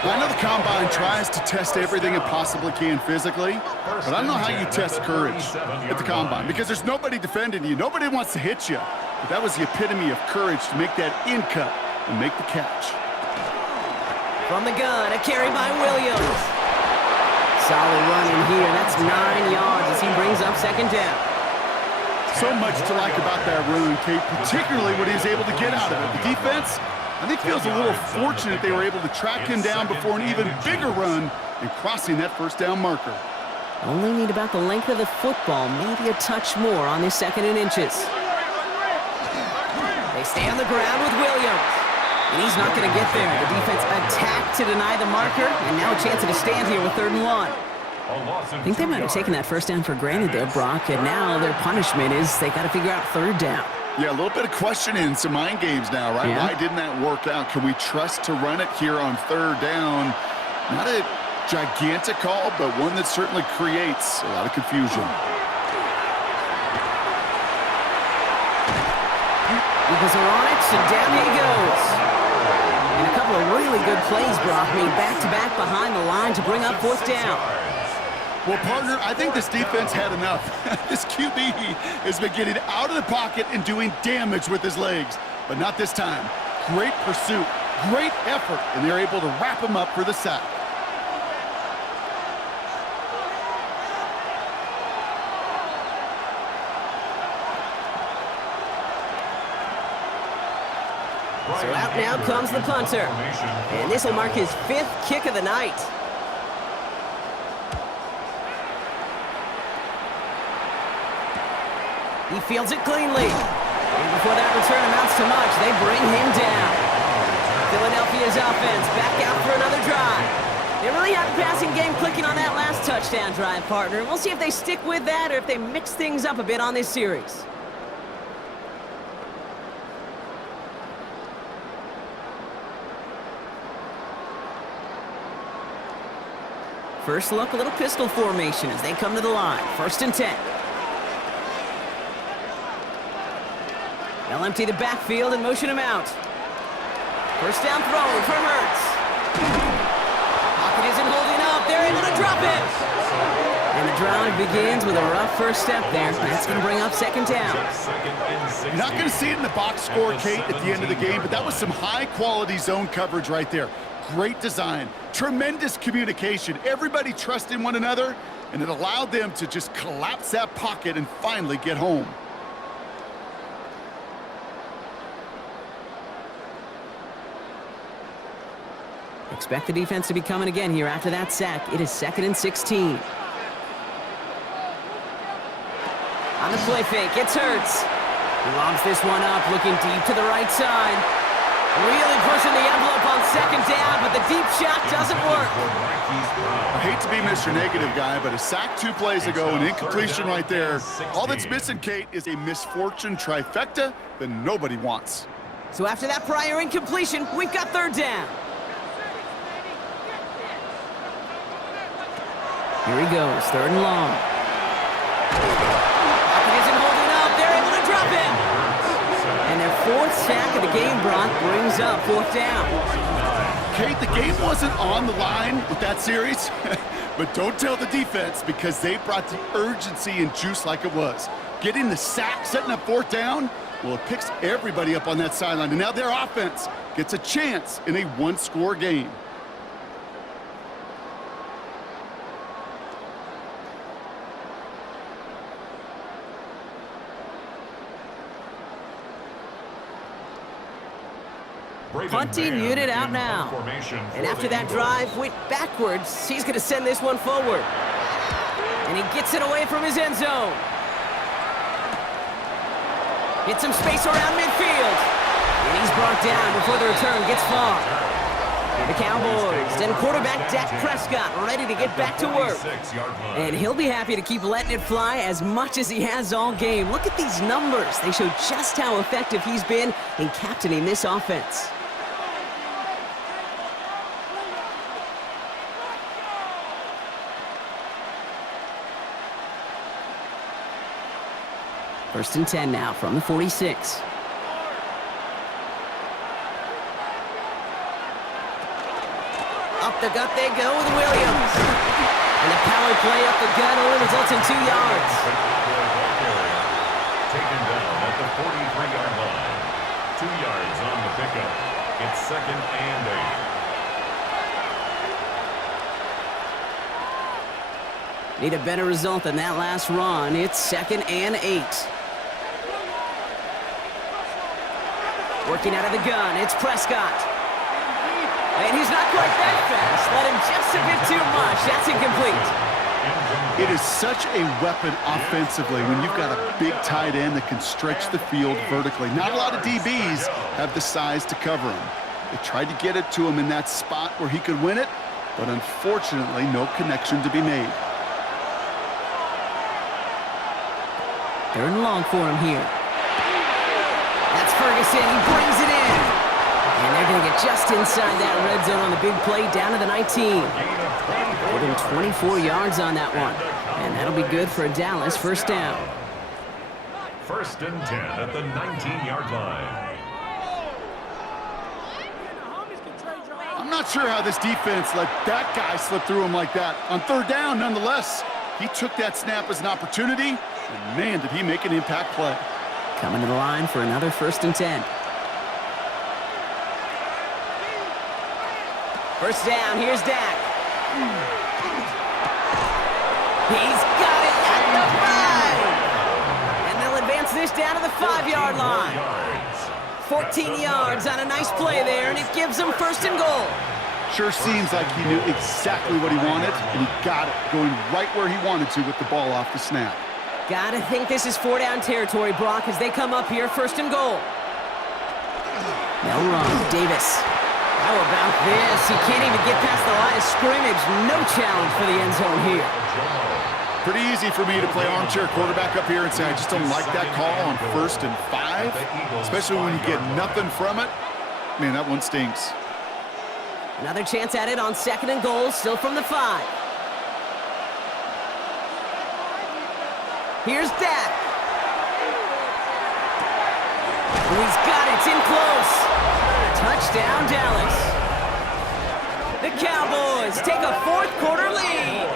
I know the Combine tries to test everything it possibly can physically, but I don't know how you test courage at the Combine because there's nobody defending you. Nobody wants to hit you. But that was the epitome of courage to make that in cut and make the catch. From the gun, a carry by Williams. Solid run in here. That's 9 yards as he brings up 2nd down. So much to like about that run, Kate, particularly what he was able to get out of it. The defense, I think, feels a little fortunate they were able to track him down before an even bigger run and crossing that first down marker. Only need about the length of the football, maybe a touch more on this 2nd and inches. They stay on the ground with Williams. And he's not going to get there. The defense attacked to deny the marker, and now a chance to stand here with 3rd and 1. I think they might have taken that first down for granted there, Brock, and now their punishment is they got to figure out 3rd down. Yeah, a little bit of questioning, some mind games now, right? Yeah. Why didn't that work out? Can we trust to run it here on 3rd down? Not a gigantic call, but one that certainly creates a lot of confusion. Eagles are on it, and down he goes. And a couple of really good plays, Brock, made back-to-back behind the line to bring up 4th down. Well, partner, I think this defense had enough. This QB has been getting out of the pocket and doing damage with his legs, but not this time. Great pursuit, great effort, and they're able to wrap him up for the sack. So out now comes the punter. And this will mark his 5th kick of the night. He fields it cleanly. And before that return amounts to much, they bring him down. Philadelphia's offense back out for another drive. They really have the passing game clicking on that last touchdown drive, partner. We'll see if they stick with that or if they mix things up a bit on this series. First look, a little pistol formation as they come to the line. 1st and 10. They'll empty the backfield and motion him out. First down throw for Hurts. Pocket isn't holding up. They're able to drop it. And the drive begins with a rough first step there. That's going to bring up 2nd down. You're not going to see it in the box score, Kate, at the end of the game, but that was some high-quality zone coverage right there. Great design, tremendous communication. Everybody trusting one another, and it allowed them to just collapse that pocket and finally get home. Expect the defense to be coming again here after that sack. It is 2nd and 16. On the play fake, it's Hurts. He lobs this one up, looking deep to the right side. Really pushing the envelope on 2nd down, but the deep shot doesn't work. I hate to be Mr. Negative guy, but a sack 2 plays ago, an incompletion right there. All that's missing, Kate, is a misfortune trifecta that nobody wants. So after that prior incompletion, we've got 3rd down. Here he goes, 3rd and long. Pocket isn't holding up. They're able to drop him. And their 4th sack of the game, Brock, brings up 4th down. Kate, the game wasn't on the line with that series, But don't tell the defense, because they brought the urgency and juice like it was. Getting the sack, setting up fourth down, well, it picks everybody up on that sideline. And now their offense gets a chance in a one-score game. Punting unit out now. And after that drive went backwards, he's going to send this one forward. And he gets it away from his end zone. Gets some space around midfield. And he's brought down before the return gets far. The Cowboys and quarterback Dak Prescott ready to get back to work. And he'll be happy to keep letting it fly as much as he has all game. Look at these numbers. They show just how effective he's been in captaining this offense. First and 10 now from the 46. Up the gut they go with Williams. And a power play up the gut only results in 2 yards. Taken down at the 43-yard line. 2 yards on the pickup. It's 2nd and 8. Need a better result than that last run. It's 2nd and 8. Working out of the gun, it's Prescott. And he's not quite that fast. Let him just a bit too much. That's incomplete. It is such a weapon offensively when you've got a big tight end that can stretch the field vertically. Not a lot of DBs have the size to cover him. They tried to get it to him in that spot where he could win it, but unfortunately, no connection to be made. 3rd and long for him here. That's Ferguson. He brings it in. And they're going to get just inside that red zone on the big play down to the 19. Put him 24 yards on that one. And that'll be good for a Dallas first down. 1st and 10 at the 19-yard line. I'm not sure how this defense let that guy slip through him like that. On 3rd down, nonetheless, he took that snap as an opportunity, and man, did he make an impact play. Coming to the line for another 1st and 10. First down, here's Dak. He's got it at the 5. And they'll advance this down to the 5-yard line. 14 yards on a nice play there, and it gives them 1st and goal. Sure seems like he knew exactly what he wanted, and he got it, going right where he wanted to with the ball off the snap. Gotta think this is 4-down territory, Brock, as they come up here, 1st and goal. They'll run. Davis. How about this? He can't even get past the line of scrimmage. No challenge for the end zone here. Pretty easy for me to play armchair quarterback up here and say I just don't like that call on 1st and 5, especially when you get nothing from it. Man, that one stinks. Another chance at it on 2nd and goal, still from the 5. Here's Dak. He's got it. It's in close. Touchdown, Dallas. The Cowboys take a 4th quarter lead.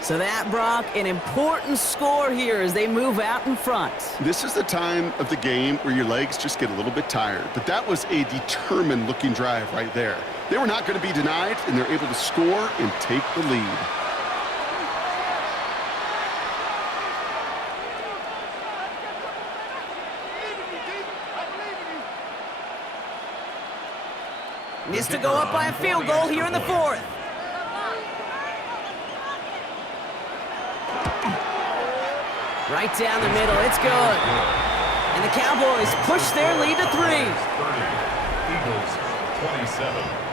So that, Brock, an important score here as they move out in front. This is the time of the game where your legs just get a little bit tired, but that was a determined-looking drive right there. They were not going to be denied, and they're able to score and take the lead. Needs to go up by a field goal here in the 4th. Right down the middle, it's good. And the Cowboys push their lead to 3. 30, Eagles 27.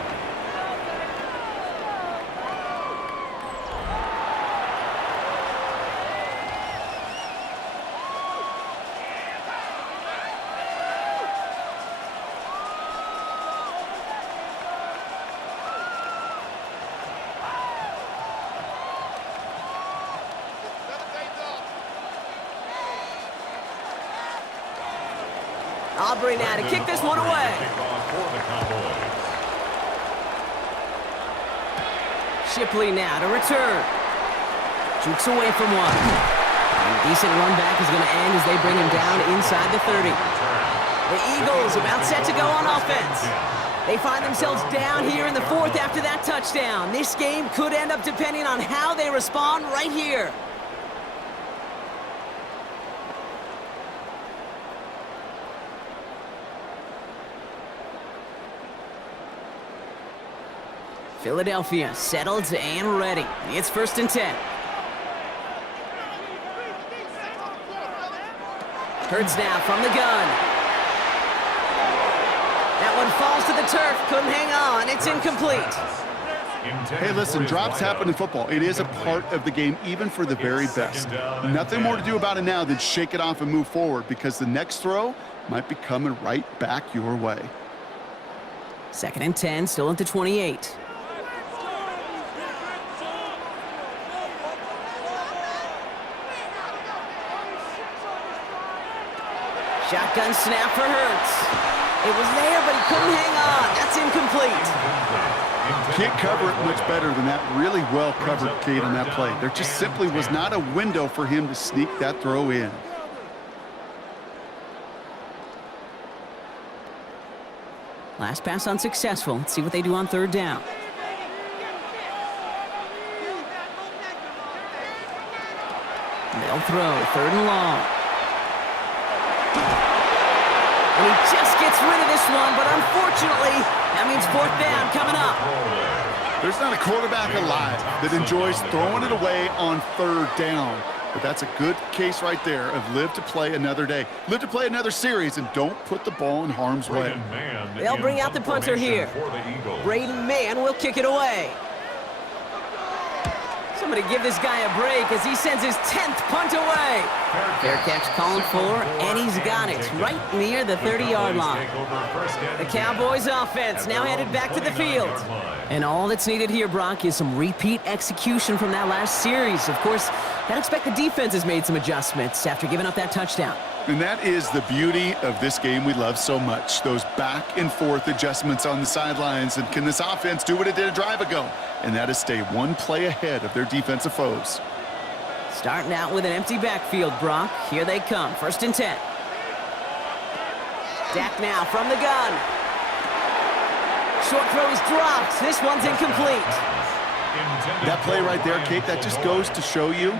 Aubrey now to kick this one away. Shipley now to return. Jukes away from one. And a decent run back is going to end as they bring him down inside the 30. The Eagles about set to go on offense. They find themselves down here in the fourth after that touchdown. This game could end up depending on how they respond right here. Philadelphia settled and ready. It's 1st and 10. Hurts now from the gun. That one falls to the turf. Couldn't hang on. It's incomplete. Hey, listen, drops happen in football. It is a part of the game, even for the very best. Nothing more to do about it now than shake it off and move forward, because the next throw might be coming right back your way. 2nd and 10, still at the 28. Shotgun snap for Hurts. It was there, but he couldn't hang on. That's incomplete. Can't cover it much better than that. Really well covered, Kate, on that play. There just simply was not a window for him to sneak that throw in. Last pass unsuccessful. Let's see what they do on 3rd down. They'll throw 3rd and long. And he just gets rid of this one, but unfortunately, that means 4th down coming up. There's not a quarterback alive that enjoys throwing it away on 3rd down. But that's a good case right there of live to play another day. Live to play another series, and don't put the ball in harm's way. They'll bring out the punter here. Braden Mann will kick it away. Somebody give this guy a break as he sends his 10th punt away. Fair catch called for, and he's got it right near the 30-yard line. The Cowboys offense now headed back to the field. And all that's needed here, Brock, is some repeat execution from that last series. Of course, I'd expect the defense has made some adjustments after giving up that touchdown. And that is the beauty of this game we love so much, those back-and-forth adjustments on the sidelines. And can this offense do what it did a drive ago? And that is stay one play ahead of their defensive foes. Starting out with an empty backfield, Brock. Here they come, 1st and 10. Dak now from the gun. Short throw is dropped. This one's incomplete. That play right there, Kate, that just goes to show you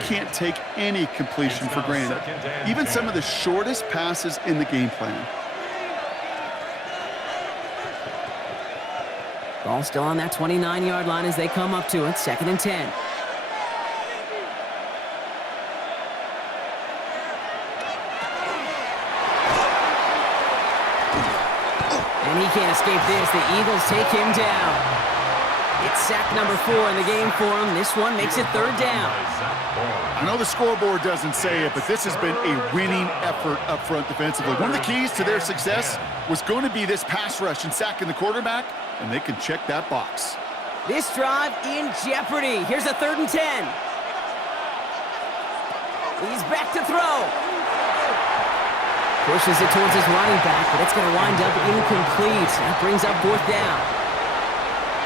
can't take any completion for granted. Even some of the shortest passes in the game plan. Ball still on that 29-yard line as they come up to it, 2nd and 10. And he can't escape this. The Eagles take him down. It's sack number 4 in the game for him. This one makes it 3rd down. I know the scoreboard doesn't say it, but this has been a winning effort up front defensively. One of the keys to their success was going to be this pass rush and sacking the quarterback, and they can check that box. This drive in jeopardy. Here's a 3rd and 10. He's back to throw. Pushes it towards his running back, but it's going to wind up incomplete. That brings up 4th down.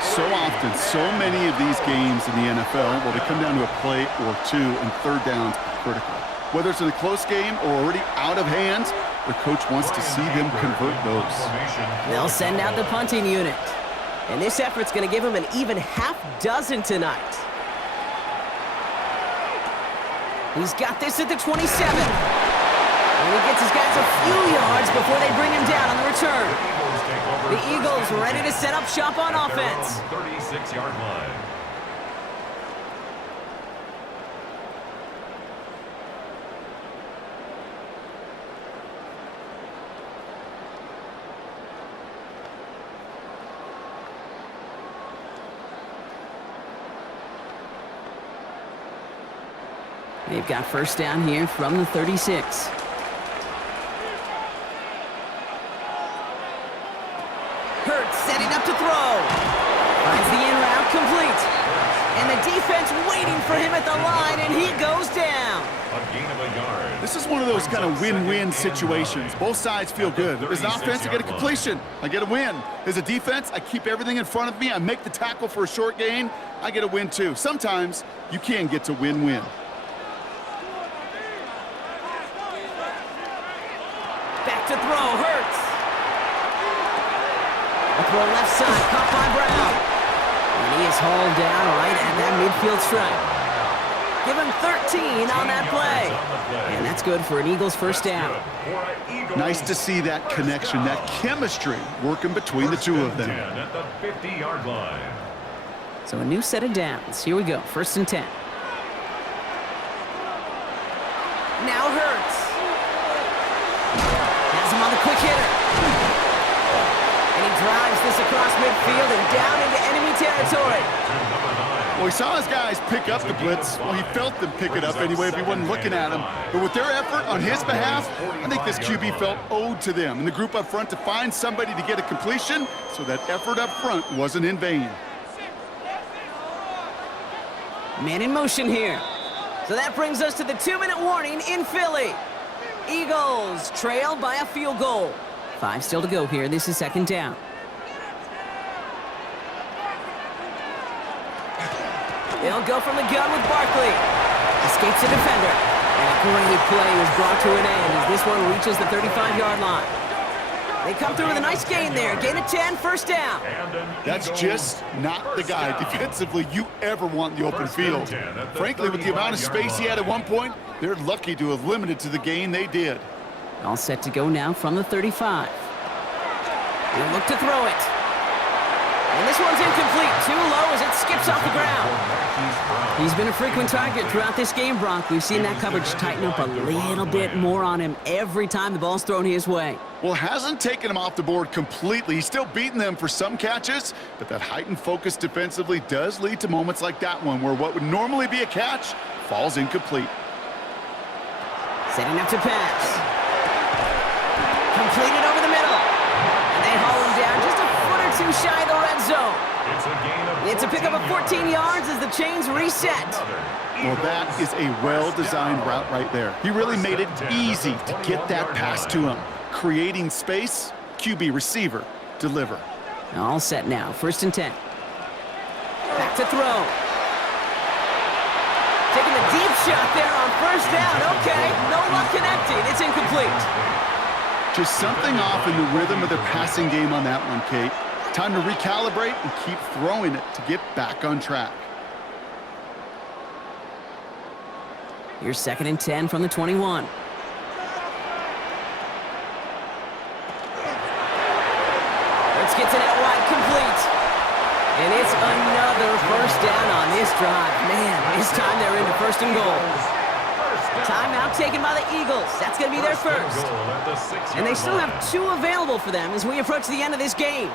So often, so many of these games in the NFL, well, they come down to a play or two, and 3rd downs are critical. Whether it's in a close game or already out of hand, the coach wants to see them convert those. They'll send out the punting unit. And this effort's going to give him an even half dozen tonight. He's got this at the 27. And he gets his guys a few yards before they bring him down on the return. The Eagles ready to set up shop on offense. 36-yard line. They've got 1st down here from the 36. Hurts setting up to throw. Finds the in route complete. And the defense waiting for him at the line, and he goes down. A gain of a yard. This is one of those kind of win-win situations. Both sides feel good. As an offense, I get a completion. I get a win. As a defense, I keep everything in front of me. I make the tackle for a short gain. I get a win, too. Sometimes you can get to win-win. Back to throw, Hurts. A throw left side, caught by Brown. And he is hauled down right at that midfield stripe. Give him 13 on that play. And that's good for an Eagles first down. Nice to see that connection, that chemistry working between the two of them. At the 50-yard line. So a new set of downs. Here we go, 1st and 10. Now Hurts. Has him on the quick hitter. And he drives this across midfield and down into enemy territory. Well, he saw his guys pick up the blitz. Well, he felt them pick it up anyway if he wasn't looking at him. But with their effort on his behalf, I think this QB felt owed to them and the group up front to find somebody to get a completion, so that effort up front wasn't in vain. Man in motion here. So that brings us to the 2-minute warning in Philly. Eagles trail by a field goal. 5 still to go here. This is 2nd down. They'll go from the gun with Barkley. Escapes the defender. And a great play is brought to an end as this one reaches the 35-yard line. They come through with a nice gain there. Gain of 10, 1st down. That's just not the guy defensively you ever want in the open field. Frankly, with the amount of space he had at one point, they're lucky to have limited to the gain they did. All set to go now from the 35. He'll look to throw it. And this one's incomplete. Too low as it skips off the ground. He's been a frequent target throughout this game, Brock. We've seen that coverage tighten up a little bit more on him every time the ball's thrown his way. Well, hasn't taken him off the board completely. He's still beating them for some catches, but that heightened focus defensively does lead to moments like that one where what would normally be a catch falls incomplete. Setting up to pass. Completed over the middle. And they haul him down just a foot or two shy of the red zone. It's a pickup of 14 yards as the chains reset. Well, that is a well-designed route right there. He really made it easy to get that pass to him. Creating space, QB receiver, deliver. All set now, 1st and 10. Back to throw. Taking the deep shot there on 1st down. Okay, no luck connecting. It's incomplete. Just something off in the rhythm of their passing game on that one, Kate. Time to recalibrate and keep throwing it to get back on track. Here's 2nd and 10 from the 21. Let's get to that wide complete. And it's another 1st down on this drive. Man, this time they're into 1st and goal. Timeout taken by the Eagles. That's going to be their first. And they still have 2 available for them as we approach the end of this game.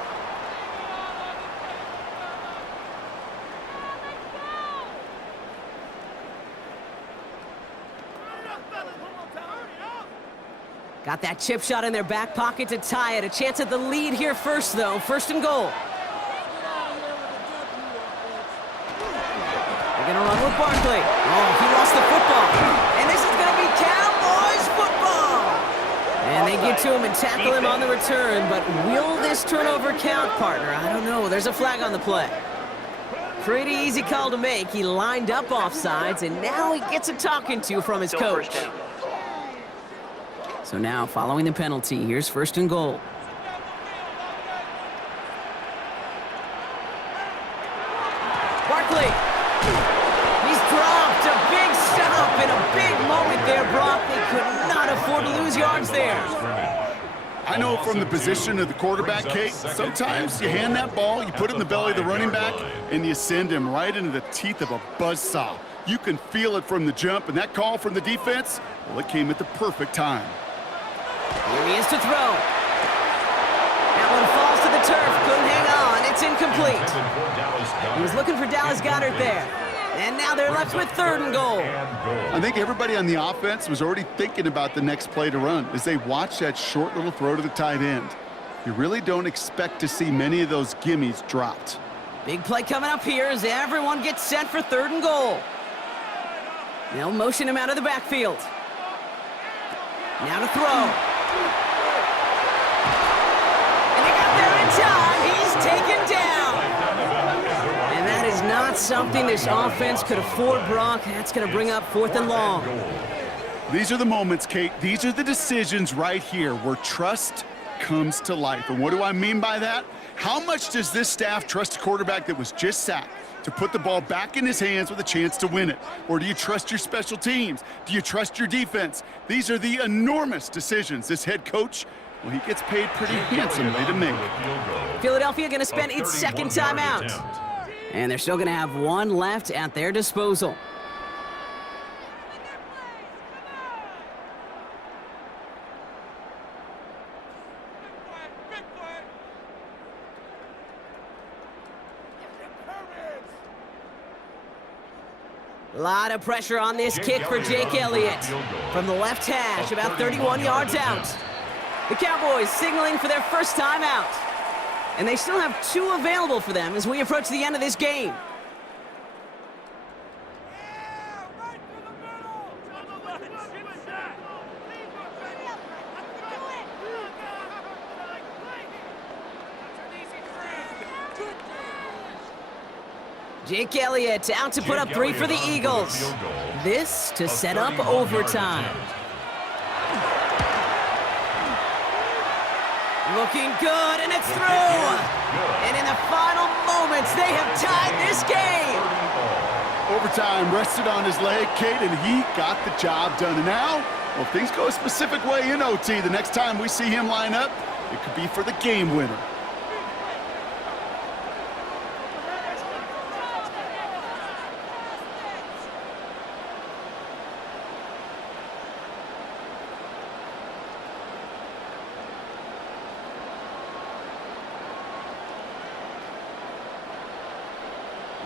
Got that chip shot in their back pocket to tie it. A chance at the lead here first, though. 1st and goal. They're going to run with Barkley. Oh, he lost the football. And this is going to be Cowboys football. And they get to him and tackle him on the return. But will this turnover count, partner? I don't know. There's a flag on the play. Pretty easy call to make. He lined up offsides, and now he gets a talking to from his coach. So now, following the penalty, here's 1st and goal. Barkley. He's dropped. A big stop and a big moment there, Brock. They could not afford to lose yards there. I know from the position of the quarterback, Kate, sometimes you hand that ball, you put it in the belly of the running back, and you send him right into the teeth of a buzzsaw. You can feel it from the jump, and that call from the defense, well, it came at the perfect time. Here he is to throw. That one falls to the turf. Couldn't hang on. It's incomplete. He was looking for Dallas Goedert there. And now they're left with 3rd and goal. I think everybody on the offense was already thinking about the next play to run as they watch that short little throw to the tight end. You really don't expect to see many of those gimmies dropped. Big play coming up here as everyone gets set for 3rd and goal. They'll motion him out of the backfield. Now to throw. And he got there in time. He's taken down. And that is not something this offense could afford, Brock. That's going to bring up 4th and long. These are the moments, Kate. These are the decisions right here where trust comes to life. And what do I mean by that? How much does this staff trust a quarterback that was just sacked to put the ball back in his hands with a chance to win it? Or do you trust your special teams? Do you trust your defense? These are the enormous decisions this head coach, well, he gets paid pretty handsomely to make. Philadelphia going to spend its second timeout. And they're still going to have one left at their disposal. A lot of pressure on this kick for Jake Elliott. From the left hash, about 31 yards out. The Cowboys signaling for their first time out. And they still have 2 available for them as we approach the end of this game. Jake Elliott out to put up 3 for the Eagles. This to set up overtime. Looking good, and it's through. And in the final moments, they have tied this game. Overtime rested on his leg, Kate, and he got the job done. And now, well, if things go a specific way in OT, the next time we see him line up, it could be for the game winner.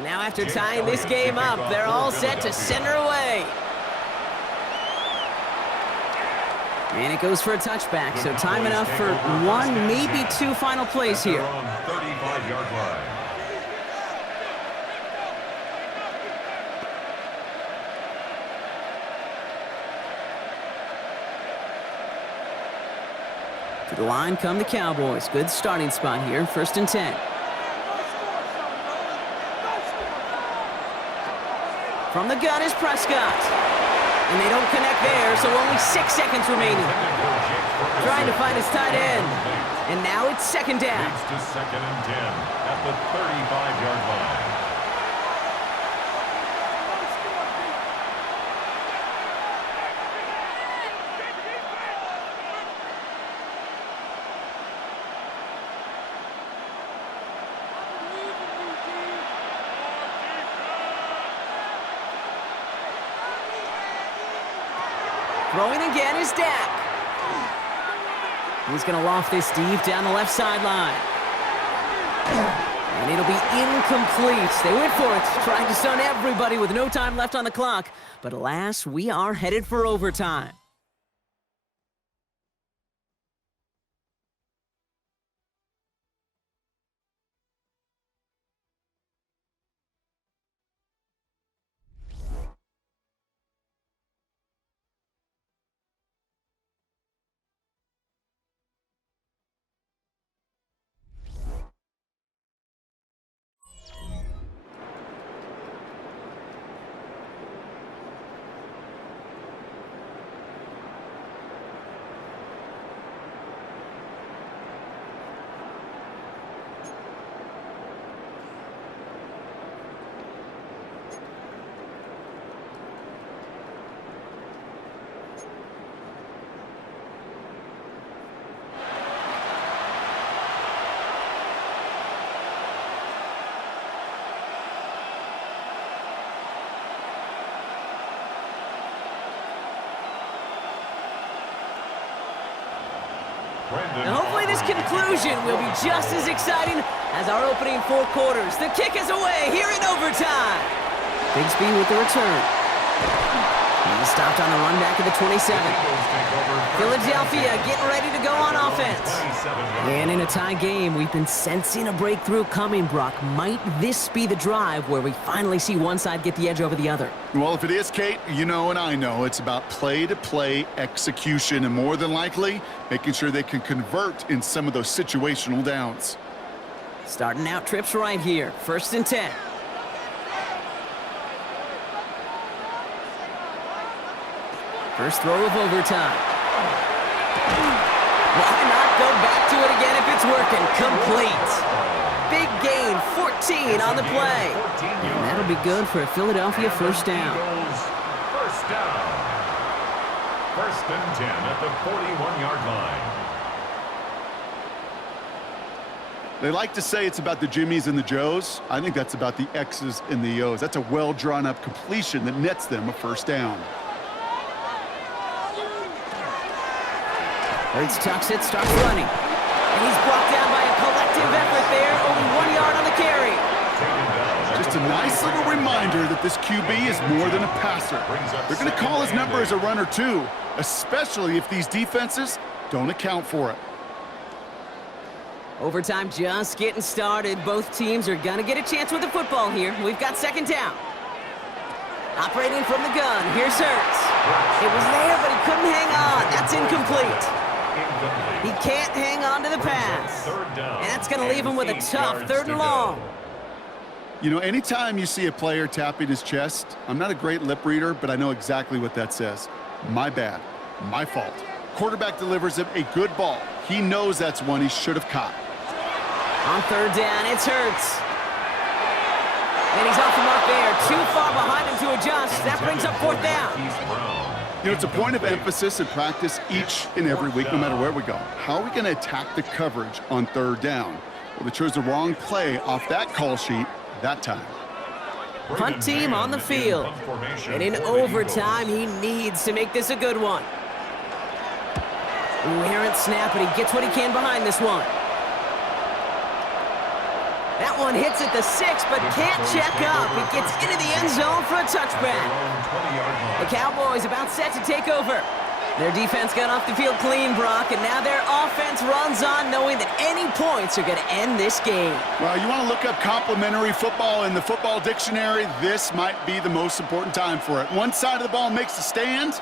Now after tying this game up, they're all set to send her away. And it goes for a touchback, so time enough for 1, maybe 2 final plays here. 35-yard line. To the line come the Cowboys. Good starting spot here, 1st and 10. From the gun is Prescott. And they don't connect there, so only 6 seconds remaining. Trying to find his tight end. And now it's 2nd down. Leads to 2nd and 10 at the 35-yard line. Throwing again is Dak. He's going to loft this deep down the left sideline. And it'll be incomplete. They went for it, trying to stun everybody with no time left on the clock. But alas, we are headed for overtime. And hopefully this conclusion will be just as exciting as our opening 4 quarters. The kick is away here in overtime. Bigsby with the return. He's stopped on the run back at the 27. Philadelphia getting ready to go on offense. And in a tie game, we've been sensing a breakthrough coming, Brock. Might this be the drive where we finally see one side get the edge over the other? Well, if it is, Kate, you know and I know it's about play-to-play execution and more than likely making sure they can convert in some of those situational downs. Starting out trips right here. 1st and 10. First throw of overtime. Why not go back to it again if it's working? Complete. Big gain, 14 on the play. And that'll be good for a Philadelphia first down. First down. 1st and 10 at the 41-yard line. They like to say it's about the Jimmies and the Joes. I think that's about the X's and the O's. That's a well-drawn-up completion that nets them a first down. Hurts tucks it, starts running. And he's brought down by a collective effort there. Only 1 yard on the carry. Just a nice little reminder that this QB is more than a passer. They're going to call his number as a runner, too, especially if these defenses don't account for it. Overtime just getting started. Both teams are going to get a chance with the football here. We've got 2nd down. Operating from the gun. Here's Hurts. It was there, but he couldn't hang on. That's incomplete. He can't hang on to the pass. And that's going to leave him with a tough 3rd and long. You know, anytime you see a player tapping his chest, I'm not a great lip reader, but I know exactly what that says. My bad. My fault. Quarterback delivers him a good ball. He knows that's one he should have caught. On 3rd down, it's Hurts. And he's off the mark there. Too far behind him to adjust. That brings up 4th down. You know, it's a point of emphasis in practice each and every week, no matter where we go. How are we going to attack the coverage on 3rd down? Well, they chose the wrong play off that call sheet that time. Punt team on the field. And in overtime, he needs to make this a good one. Errant snap, and he gets what he can behind this one. That one hits at the 6, but can't check up. It gets into the end zone for a touchback. The Cowboys about set to take over. Their defense got off the field clean, Brock, and now their offense runs on knowing that any points are going to end this game. Well, you want to look up complimentary football in the football dictionary, this might be the most important time for it. One side of the ball makes a stand,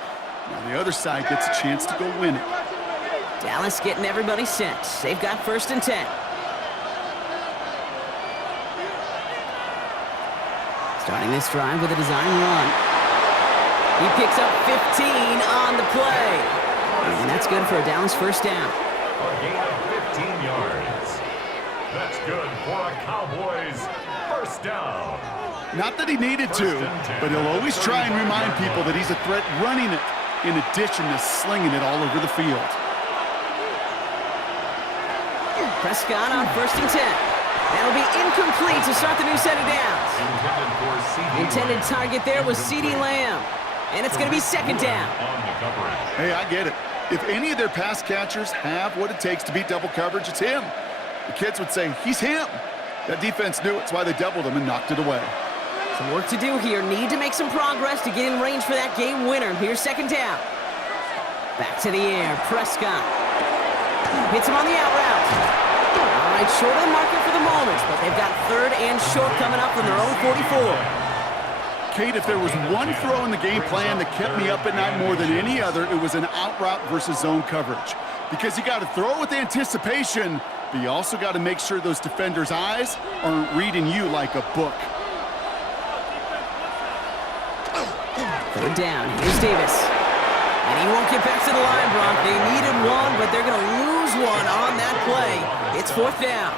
now the other side gets a chance to go win it. Dallas getting everybody set. They've got 1st and 10. Starting this drive with a design run. He picks up 15 on the play. And that's good for a Dallas first down. A gain of 15 yards. That's good for a Cowboys first down. Not that he needed to, but he'll always try and remind people that he's a threat running it, in addition to slinging it all over the field. Prescott on 1st and 10. That'll be incomplete to start the new set of downs. Intended target there was CeeDee Lamb. And it's going to be 2nd down. Hey, I get it. If any of their pass catchers have what it takes to beat double coverage, it's him. The kids would say, he's him. That defense knew it's why they doubled him and knocked it away. Some work to do here. Need to make some progress to get in range for that game winner. Here's 2nd down. Back to the air. Prescott. Hits him on the out route. All right, short of the marker for the moment, but they've got 3rd and short coming up from their own 44. Kate, if there was one throw in the game plan that kept me up at night more than any other, it was an out route versus zone coverage. Because you got to throw with anticipation, but you also got to make sure those defenders' eyes aren't reading you like a book. 3rd down. Here's Davis. And he won't get back to the line, Brock. They needed one, but they're going to lose one on that play. It's 4th down.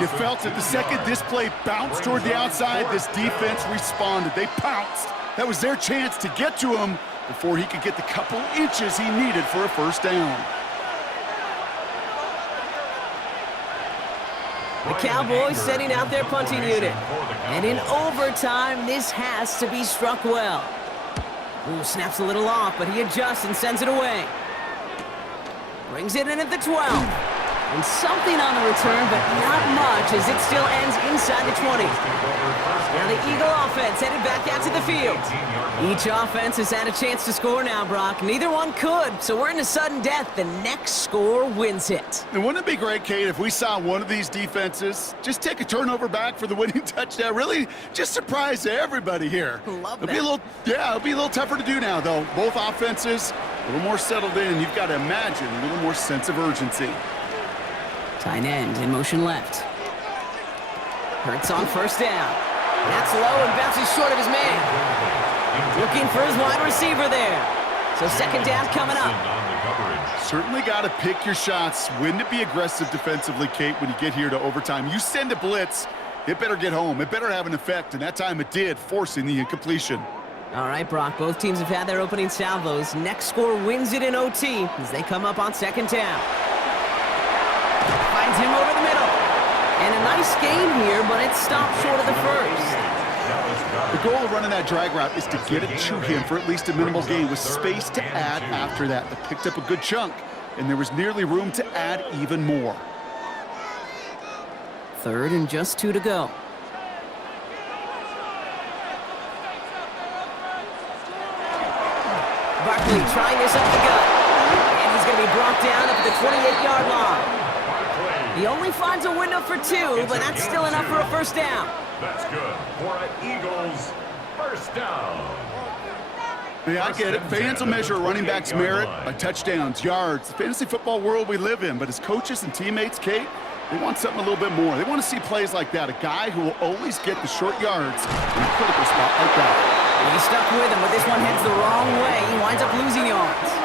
You felt it the second this play bounced toward the outside, this defense responded. They pounced. That was their chance to get to him before he could get the couple inches he needed for a first down. The Cowboys setting out their punting unit. And in overtime, this has to be struck well. Ooh, snaps a little off, but he adjusts and sends it away. Brings it in at the 12. And something on the return, but not much, as it still ends inside the 20. Now the Eagle offense headed back out to the field. Each offense has had a chance to score now, Brock. Neither one could, so we're in a sudden death. The next score wins it. And wouldn't it be great, Kate, if we saw one of these defenses just take a turnover back for the winning touchdown? Really just surprise everybody here. Love that. It'll be a little tougher to do now, though. Both offenses a little more settled in. You've got to imagine a little more sense of urgency. Tight end in motion left. Hurts on first down. That's low and bounces short of his man. Looking for his wide receiver there. So second down coming up. Certainly got to pick your shots. Wouldn't it be aggressive defensively, Kate, when you get here to overtime? You send a blitz, it better get home. It better have an effect, and that time it did, forcing the incompletion. All right, Brock, both teams have had their opening salvos. Next score wins it in OT as they come up on second down. Finds him over the middle. And a nice game here, but it stopped short of the first. The goal of running that drag route is to get it to him for at least a minimal gain with space to add after that. They picked up a good chunk, and there was nearly room to add even more. Third and just 2 to go. Barkley trying this up the gut. And he's going to be brought down up at the 28-yard line. He only finds a window for 2, but that's still enough for a first down. That's good for an Eagles first down. Yeah, I get it. Fans will measure a running back's merit by touchdowns, yards, the fantasy football world we live in. But as coaches and teammates, Kate, they want something a little bit more. They want to see plays like that, a guy who will always get the short yards in a critical spot like that. And he's stuck with him, but this one heads the wrong way. He winds up losing yards.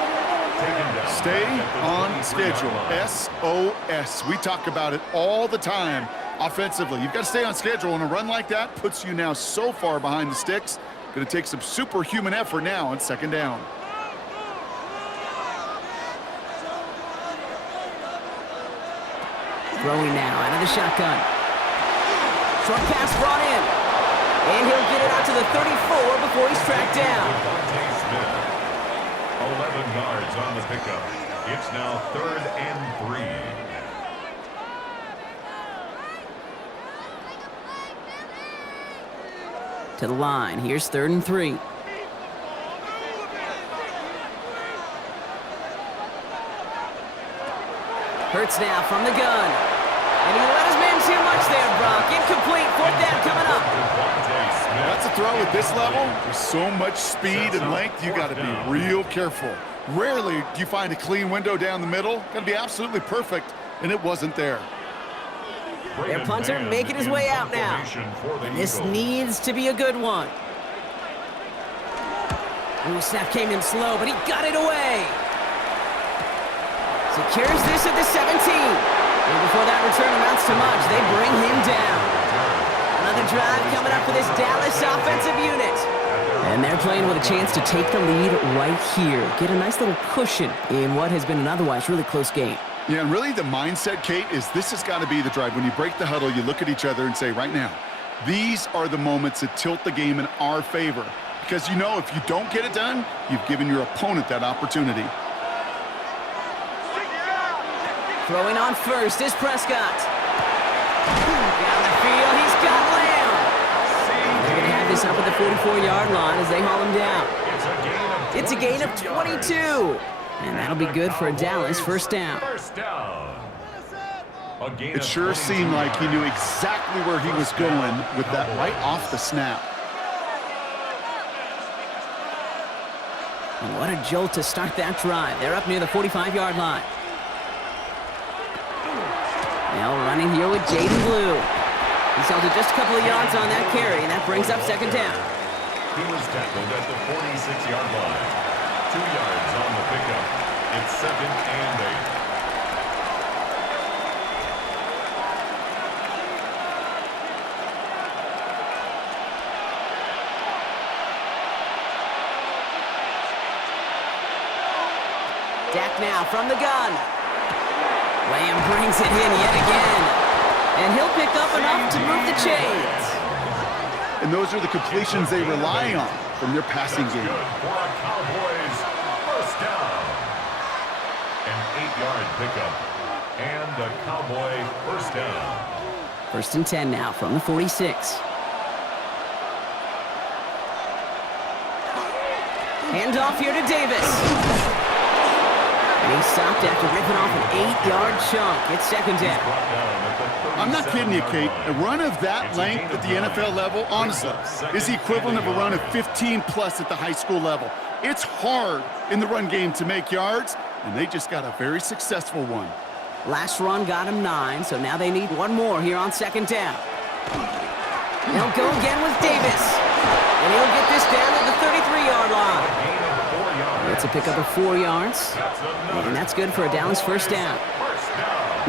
Stay on schedule. SOS. We talk about it all the time offensively. You've got to stay on schedule, and a run like that puts you now so far behind the sticks. Going to take some superhuman effort now on second down. Throwing now out of the shotgun. Short pass brought in. And he'll get it out to the 34 before he's tracked down. 11 yards on the pickup. It's now 3rd and 3. To the line. Here's 3rd and 3. Hurts now from the gun. And he let his man too much there, Brock. Incomplete. 4th down coming up. That's a throw at this level. There's so much speed and length, you got to be real careful. Rarely do you find a clean window down the middle. Got to be absolutely perfect, and it wasn't there. Their punter making his way out now. And this needs to be a good one. Ooh, snap came in slow, but he got it away. Secures this at the 17. And before that return amounts to much, they bring him down. Another drive coming up for this Dallas offensive unit. And they're playing with a chance to take the lead right here. Get a nice little cushion in what has been an otherwise really close game. Yeah, and really the mindset, Kate, is this has got to be the drive. When you break the huddle, you look at each other and say, right now, these are the moments that tilt the game in our favor. Because you know if you don't get it done, you've given your opponent that opportunity. Throwing on first is Prescott. Down the field, he's got Lamb. They're going to have this up at the 44-yard line as they haul him down. It's a gain of 22. And that'll be good for a Dallas first down. It sure seemed like he knew exactly where he was going with that right off the snap. And what a jolt to start that drive. They're up near the 45-yard line. Now running here with Jaden Blue. He's held it just a couple of yards on that carry, and that brings up second down. He was tackled at the 46-yard line. 2 yards on the pickup. It's 2nd and 8. Dak now from the gun. Lamb brings it in yet again. And he'll pick up enough to move the chains. And those are the completions they rely on from their passing game. For a Cowboys first down. An 8-yard pickup. And the Cowboy first down. 1st and 10 now from the 46. Hand off here to Davis. And he stopped after ripping off an 8-yard chunk. It's 2nd down. I'm not kidding you, Kate. A run of that length at the NFL level, honestly, is the equivalent of a run of 15-plus at the high school level. It's hard in the run game to make yards, and they just got a very successful one. Last run got him 9, so now they need one more here on 2nd down. They'll go again with Davis. And he'll get this down at the 33-yard line. It's a pickup of 4 yards. And that's good for a Dallas first down.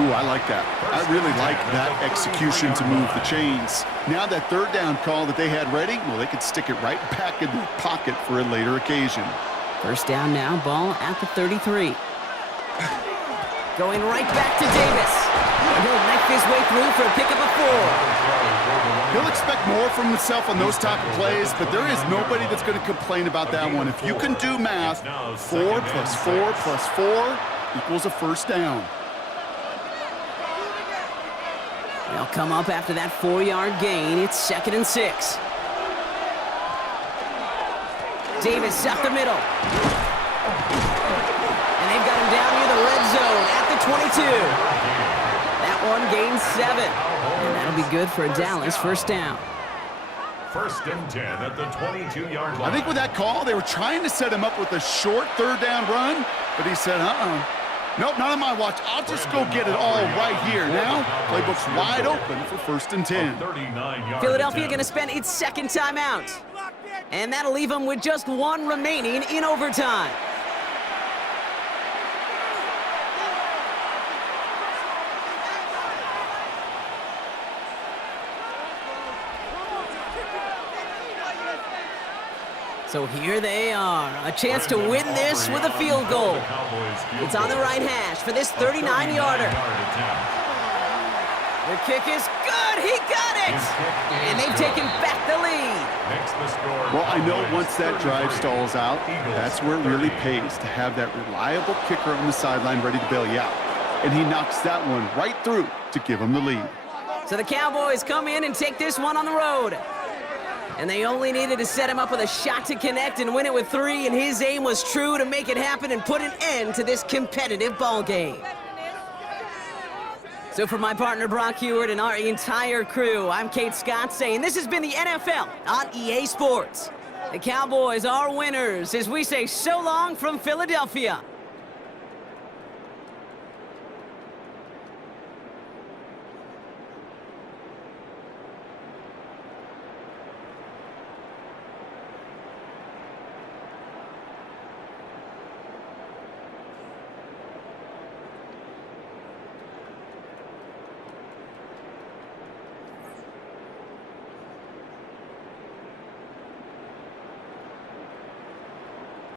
Ooh, I like that. I really like that execution to move the chains. Now that 3rd down call that they had ready, well, they could stick it right back in their pocket for a later occasion. First down now, ball at the 33. Going right back to Davis. And he'll knife his way through for a pickup of 4. He'll expect more from himself on those type of plays, but there is nobody that's going to complain about that one. If you can do math, 4 plus 4 plus 4 equals a first down. They'll come up after that 4-yard gain. It's 2nd and 6. Davis up the middle. And they've got him down near the red zone at the 22. That one gains 7. And that'll be good for a Dallas first down. 1st and 10 at the 22-yard line. I think with that call, they were trying to set him up with a short 3rd down run, but he said, nope, not on my watch. I'll just go get it all right here. Now, playbook's wide open for 1st and 10. Philadelphia going to spend its 2nd timeout. And that'll leave them with just 1 remaining in overtime. So here they are, a chance to win this with a field goal. It's on the right hash for this 39-yarder. The kick is good, he got it! And they've taken back the lead. Well, I know once that drive stalls out, that's where it really pays to have that reliable kicker on the sideline ready to bail you out. And he knocks that one right through to give him the lead. So the Cowboys come in and take this one on the road. And they only needed to set him up with a shot to connect and win it with 3, and his aim was true to make it happen and put an end to this competitive ball game. So for my partner Brock Heward and our entire crew, I'm Kate Scott saying this has been the NFL on EA Sports. The Cowboys are winners as we say so long from Philadelphia.